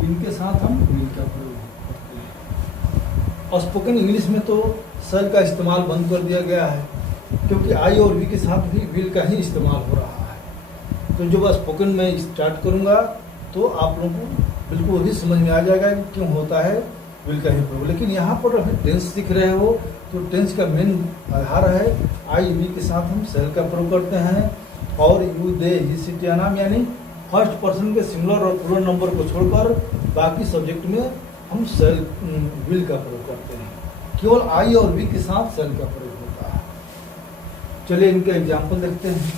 इनके साथ हम विल का प्रयोग करते हैं। और स्पोकन इंग्लिश में तो सेल का इस्तेमाल बंद कर दिया गया है, क्योंकि आई और वी के साथ भी विल का ही इस्तेमाल हो रहा है। तो जब स्पोकन में स्टार्ट करूँगा तो आप लोगों को बिल्कुल भी समझ में आ जाएगा कि क्यों होता है विल का ही प्रयोग। लेकिन यहाँ पर अभी टेंस सीख रहे हो तो टेंस का मेन आधार है आई वी के साथ हम सेल का प्रयोग करते हैं। और यू, दे, ही, सिट या नाम, यानी फर्स्ट पर्सन के सिंगुलर और प्लूरल नंबर को छोड़कर बाकी सब्जेक्ट में हम सेल विल का प्रयोग करते हैं। केवल आई और वी के साथ सेल का प्रयोग होता है। चलिए इनका एग्जाम्पल देखते हैं।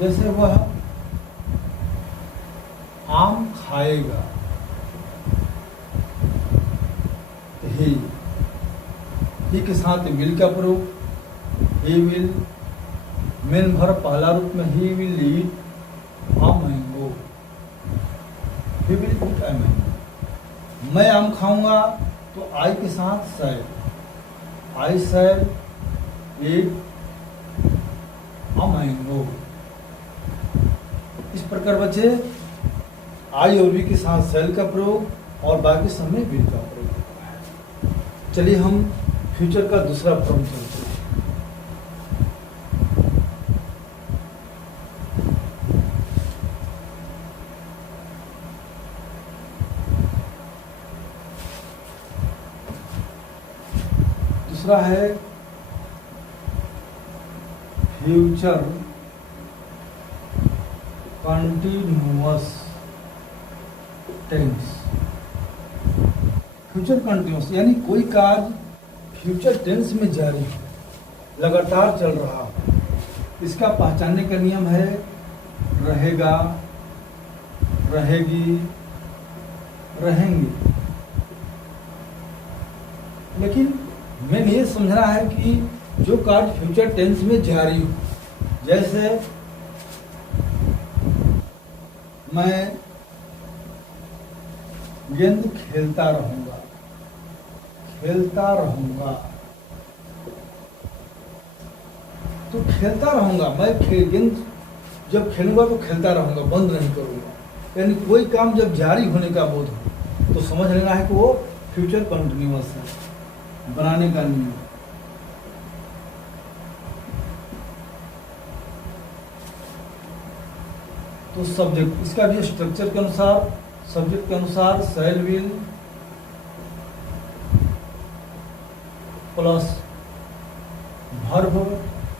जैसे वह आम खाएगा, ही के साथ विल का प्रयोग, ही विल, मेन भर पहला रूप में he will eat a mango, he will eat a mango. मैं आम खाऊंगा तो आई के साथ शैल, आई शैल ईट आ मैंगो। इस प्रकार बच्चे आई और वी के साथ सेल का प्रयोग और बाकी समय विल का प्रयोग होता है। चलिए हम फ्यूचर का दूसरा फॉर्म चलते हैं। दूसरा है future continuous tense. Future continuous यानी कोई कार्य फ्यूचर टेंस में जारी है, लगातार चल रहा है। इसका पहचानने का नियम है रहेगा, रहेगी, रहेंगे। लेकिन मैंने ये समझना है कि जो कार्य फ्यूचर टेंस में जारी हो, जैसे मैं गेंद खेलता रहूंगा, खेलता रहूंगा, तो खेलता रहूंगा, मैं गेंद जब खेलूंगा तो खेलता रहूंगा, बंद नहीं करूंगा। यानी कोई काम जब जारी होने का बोध हो तो समझ लेना है कि वो फ्यूचर कंटिन्यूअस है, बनाने का नियम। तो सब्जेक्ट, इसका भी स्ट्रक्चर के अनुसार, सब्जेक्ट के अनुसार shall will plus verb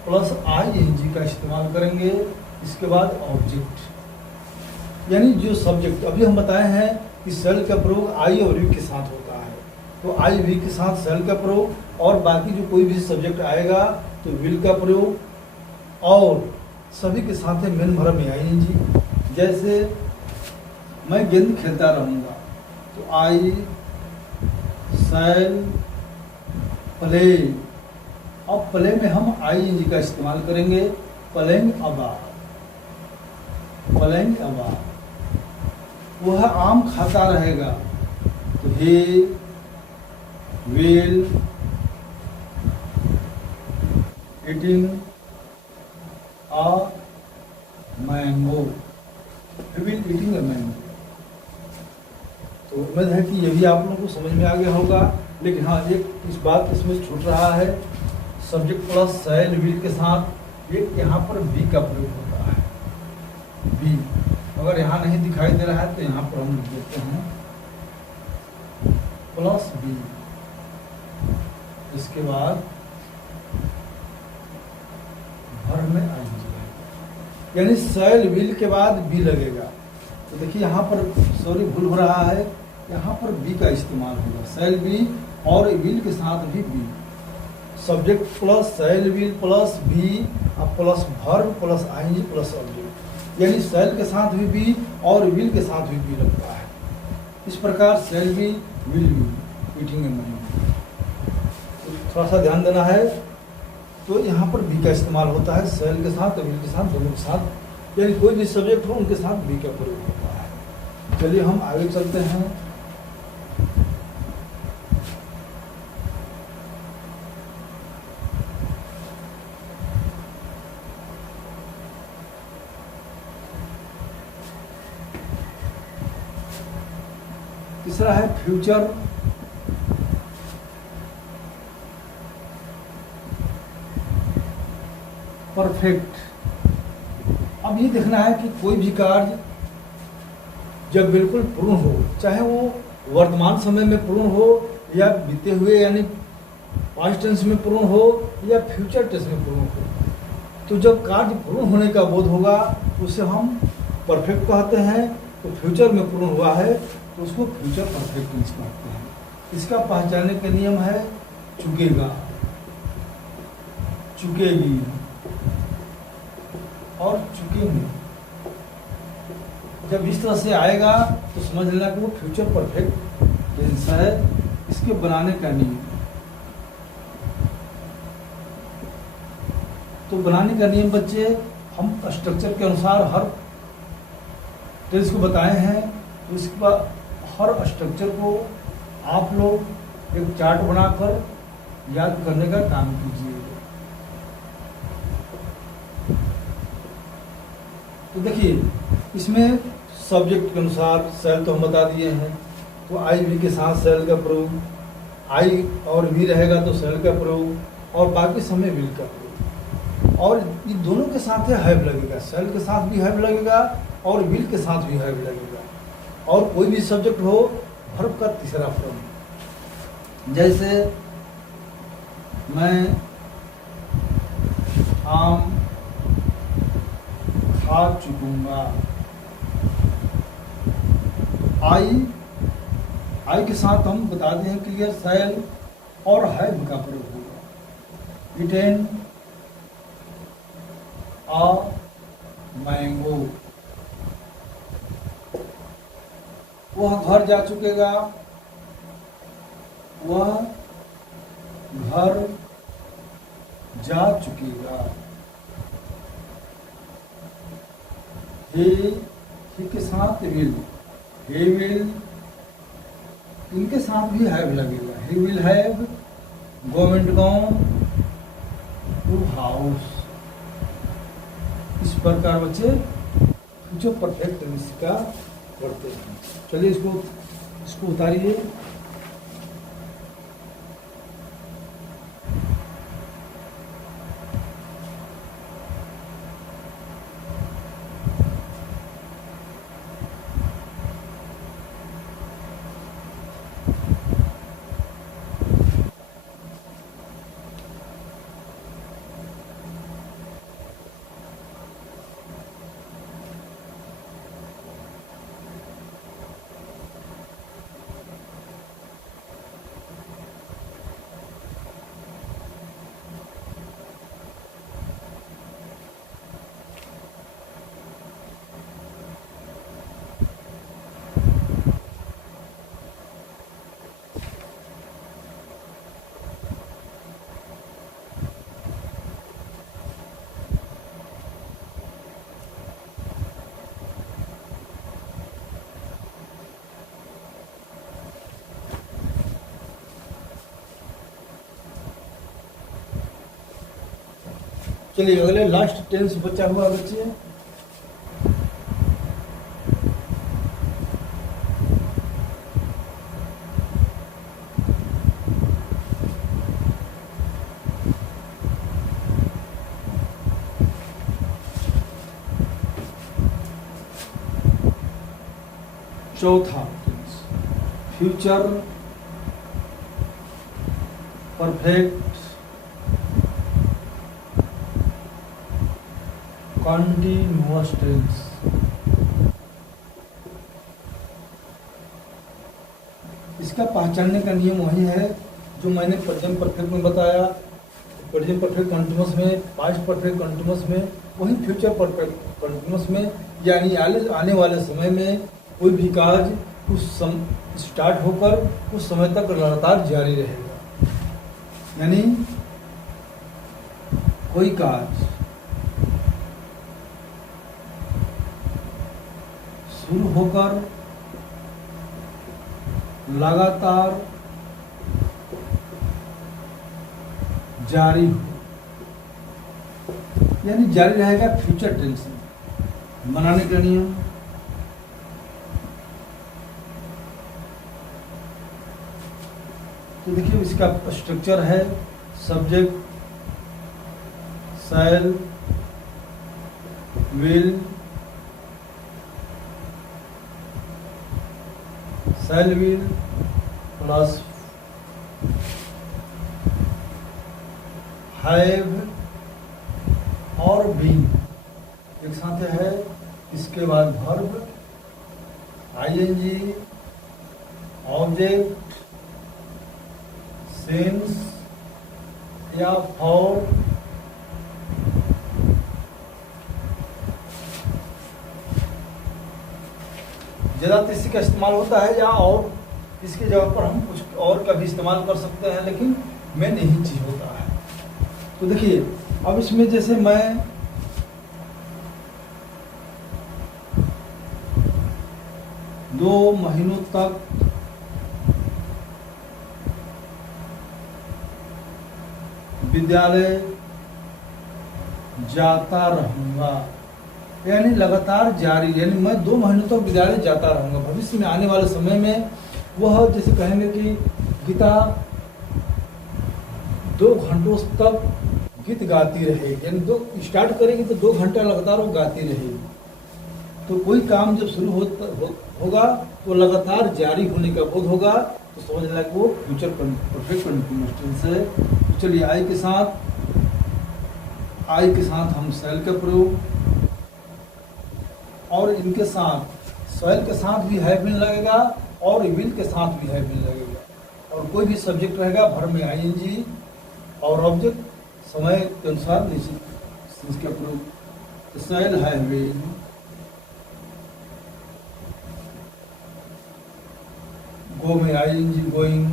plus ING का इस्तेमाल करेंगे। इसके बाद ऑब्जेक्ट, यानी जो सब्जेक्ट अभी हम बताए हैं कि सेल का प्रयोग आई और वी के साथ होता है, तो आई वी के साथ सेल का प्रयोग, और बाकी जो कोई भी सब्जेक्ट आएगा तो विल का प्रयोग, और सभी के साथ है मेन वर्ब में आईएनजी। जैसे मैं गेंद खेलता रहूंगा तो आई शैल प्ले, अब प्ले में हम आईएनजी का इस्तेमाल करेंगे, प्लेइंग अबाउट, प्लेइंग अबाउट। वह आम खाता रहेगा तो he will eating a mango, he will eating a mango. तो उम्मीद है कि ये भी आप लोगों को समझ में आ गया होगा। लेकिन हाँ, एक इस बात इसमें छूट रहा है, सब्जेक्ट प्लस शैल विल के साथ एक यहाँ पर बी का प्रयोग होता है। बी अगर यहाँ नहीं दिखाई दे रहा है तो यहाँ पर हम लिख देते हैं प्लस बी, इसके बाद भर में आएंगे, यानी शैल विल के बाद बी लगेगा। तो देखिए यहाँ पर सॉरी भूल हो रहा है, यहाँ पर बी का इस्तेमाल होगा, शैल बी और विल के साथ भी be. Subject plus shall will plus be और plus verb plus ING plus object, यानी शैल के साथ भी बी और विल के साथ भी बी लगता है। इस प्रकार सेल भी विल भी ईटिंग एनिमल। थोड़ा सा ध्यान देना है। तो यहाँ पर बी का इस्तेमाल होता है सेल के साथ, विल के साथ, दोनों के साथ, यानी कोई भी सब्जेक्ट हो उनके साथ बी का प्रयोग होता है। चलिए हम आगे चलते हैं। तीसरा है फ्यूचर परफेक्ट। अब ये देखना है कि कोई भी कार्य जब बिल्कुल पूर्ण हो, चाहे वो वर्तमान समय में पूर्ण हो या बीते हुए यानी पास्ट टेंस में पूर्ण हो या फ्यूचर टेंस में पूर्ण हो, तो जब कार्य पूर्ण होने का बोध होगा उसे हम परफेक्ट कहते हैं। तो फ्यूचर में पूर्ण हुआ है तो उसको फ्यूचर परफेक्ट टेंस कहते हैं। इसका पहचानने का नियम है चुकेगा, चुकेगी और चुकेंगे। जब इस तरह से आएगा तो समझ लेना कि वो फ्यूचर परफेक्ट टेंस है। इसके बनाने का नियम, तो बनाने का नियम बच्चे हम स्ट्रक्चर के अनुसार हर टेंस को बताए हैं। तो इसके बाद हर स्ट्रक्चर को आप लोग एक चार्ट बनाकर याद करने का काम कीजिए। तो देखिए इसमें सब्जेक्ट के अनुसार सेल तो हम बता दिए हैं, तो आई वी के साथ सेल का प्रयोग, आई और वी रहेगा तो सेल का प्रयोग और बाकी समय विल का प्रयोग। और ये दोनों के साथ हैव लगेगा, सेल के साथ भी हैव लगेगा और विल के साथ भी हैव लगेगा। और कोई भी सब्जेक्ट हो वर्ब का तीसरा फॉर्म, जैसे मैं आम खा चुकूंगा। आई के साथ हम बता दें क्लियर सेल और हैव का प्रयोग होगा। इटेन आ मैंगो, वह घर जा चुकेगा, वह घर जा चुकेगा। he के साथ विल, he will, इनके साथ भी हैव लगेगा। he will have gone to house। इस प्रकार बच्चे जो परफेक्ट टेंस का पढ़ते हैं। चलिए इसको उतारिए। चलिए अगले लास्ट टेंस बचा हुआ बच्चे, चौथा tense future perfect continuous tense. इसका पहचानने का नियम वही है जो मैंने प्रेजेंट परफेक्ट में बताया। प्रेजेंट परफेक्ट कंटिन्यूअस में, पास्ट परफेक्ट कंटिन्यूअस में, वही फ्यूचर परफेक्ट कंटिन्यूअस में, यानी आने वाले समय में कोई भी कार्य स्टार्ट होकर कुछ समय तक लगातार जारी रहेगा। यानी कोई कार्य शुरू होकर लगातार जारी हो, यानी जारी रहेगा फ्यूचर टेंस में। बनाने का नियम, तो देखिए इसका स्ट्रक्चर है subject, shall, will, shall will plus have और बीन एक साथ है। इसके बाद वर्ब, आईएनजी, ऑब्जेक्ट, सिंस या फॉर, ज़्यादातर इसी का इस्तेमाल होता है, या और इसकी जगह पर हम कुछ और का भी इस्तेमाल कर सकते हैं, लेकिन मेन यही चीज होता है। तो देखिए अब इसमें जैसे मैं दो महीनों तक विद्यालय जाता रहूंगा, यानी लगातार जारी, यानी मैं 2 महीनों तक विद्यालय जाता रहूंगा। भविष्य में आने वाले समय में वह जैसे कहेंगे कि गीता 2 घंटों तक गीत गाती रहेगी, यानी स्टार्ट करेगी तो 2 घंटा लगातार वो गाती रहेगी। तो कोई काम जब शुरू होगा तो लगातार जारी होने का बोध होगा, तो समझ लेना कि वो फ्यूचर परफेक्ट कंटिन्यूअस टेंस है। तो चलिए आई के साथ हम शैल का प्रयोग, और इनके साथ शैल के साथ भी हैव बीन लगेगा और विल के साथ भी हैव बीन लगेगा, और कोई भी सब्जेक्ट रहेगा भर में आईएनजी और ऑब्जेक्ट समय के अनुसार निश्चित इसका प्रयोग। शैल हैव बीन, गो में आईएनजी गोइंग,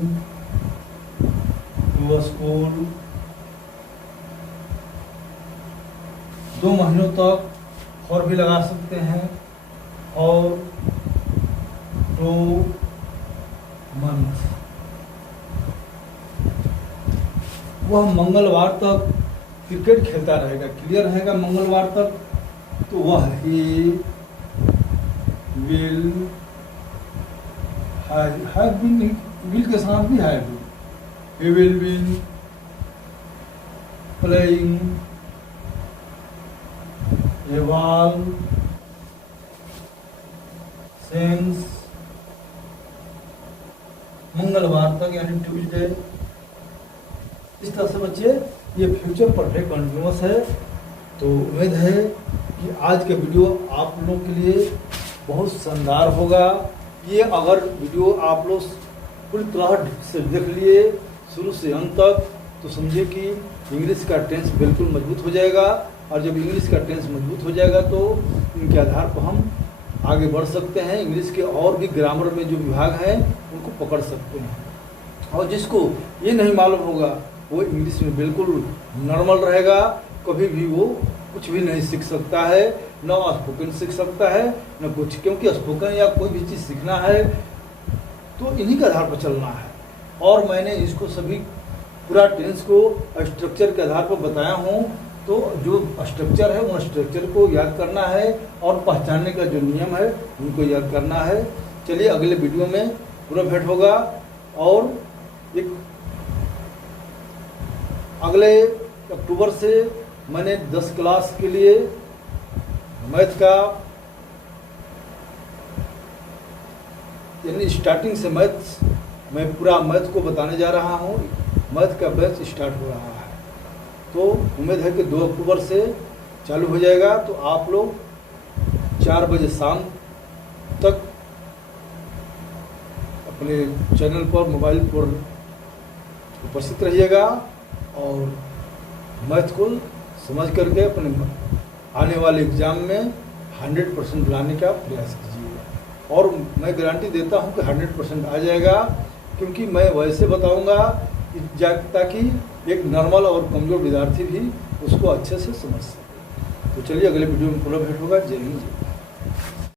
टू स्कूल, 2 महीनों तक और भी लगा सकते हैं, और 2 मंथ, वह मंगलवार तक क्रिकेट खेलता रहेगा, क्लियर रहेगा मंगलवार तक, तो वह he will have been, will के साथ भी have been, he will be playing a ball since मंगलवार तक, यानी ट्यूसडे। इस तरह से बच्चे ये फ्यूचर परफेक्ट कंटिन्यूअस है। तो उम्मीद है कि आज का वीडियो आप लोगों के लिए बहुत शानदार होगा। ये अगर वीडियो आप लोग पूरी तरह से देख लिए शुरू से अंत तक, तो समझिए कि इंग्लिश का टेंस बिल्कुल मजबूत हो जाएगा, और जब इंग्लिश का टेंस मजबूत हो जाएगा तो इनके आधार पर हम आगे बढ़ सकते हैं। इंग्लिश के और भी ग्रामर में जो विभाग हैं उनको पकड़ सकते हैं, और जिसको ये नहीं मालूम होगा वो इंग्लिश में बिल्कुल नॉर्मल रहेगा, कभी भी वो कुछ भी नहीं सीख सकता है, न स्पोकन सीख सकता है न कुछ, क्योंकि स्पोकन या कोई भी चीज़ सीखना है तो इन्हीं के आधार पर चलना है। और मैंने इसको सभी पूरा टेंस को स्ट्रक्चर के आधार पर बताया हूँ, तो जो स्ट्रक्चर है उन स्ट्रक्चर को याद करना है और पहचानने का जो नियम है उनको याद करना है। चलिए अगले वीडियो में पूरा भेंट होगा, और एक अगले अक्टूबर से मैंने 10 क्लास के लिए मैथ का, यानी स्टार्टिंग से मैं पूरा मैथ को बताने जा रहा हूँ। मैथ का बैच स्टार्ट हो रहा है, तो उम्मीद है कि 2 अक्टूबर से चालू हो जाएगा। तो आप लोग 4 बजे शाम तक अपने चैनल पर, मोबाइल पर उपस्थित रहिएगा, और मैथ को समझ करके अपने आने वाले एग्ज़ाम में 100% लाने का प्रयास कीजिएगा। और मैं गारंटी देता हूँ कि 100% आ जाएगा, क्योंकि मैं वैसे बताऊँगा ताकि एक नॉर्मल और कमज़ोर विद्यार्थी भी उसको अच्छे से समझ सके। तो चलिए अगले वीडियो में पुनः भेंट होगा। जय हिंद।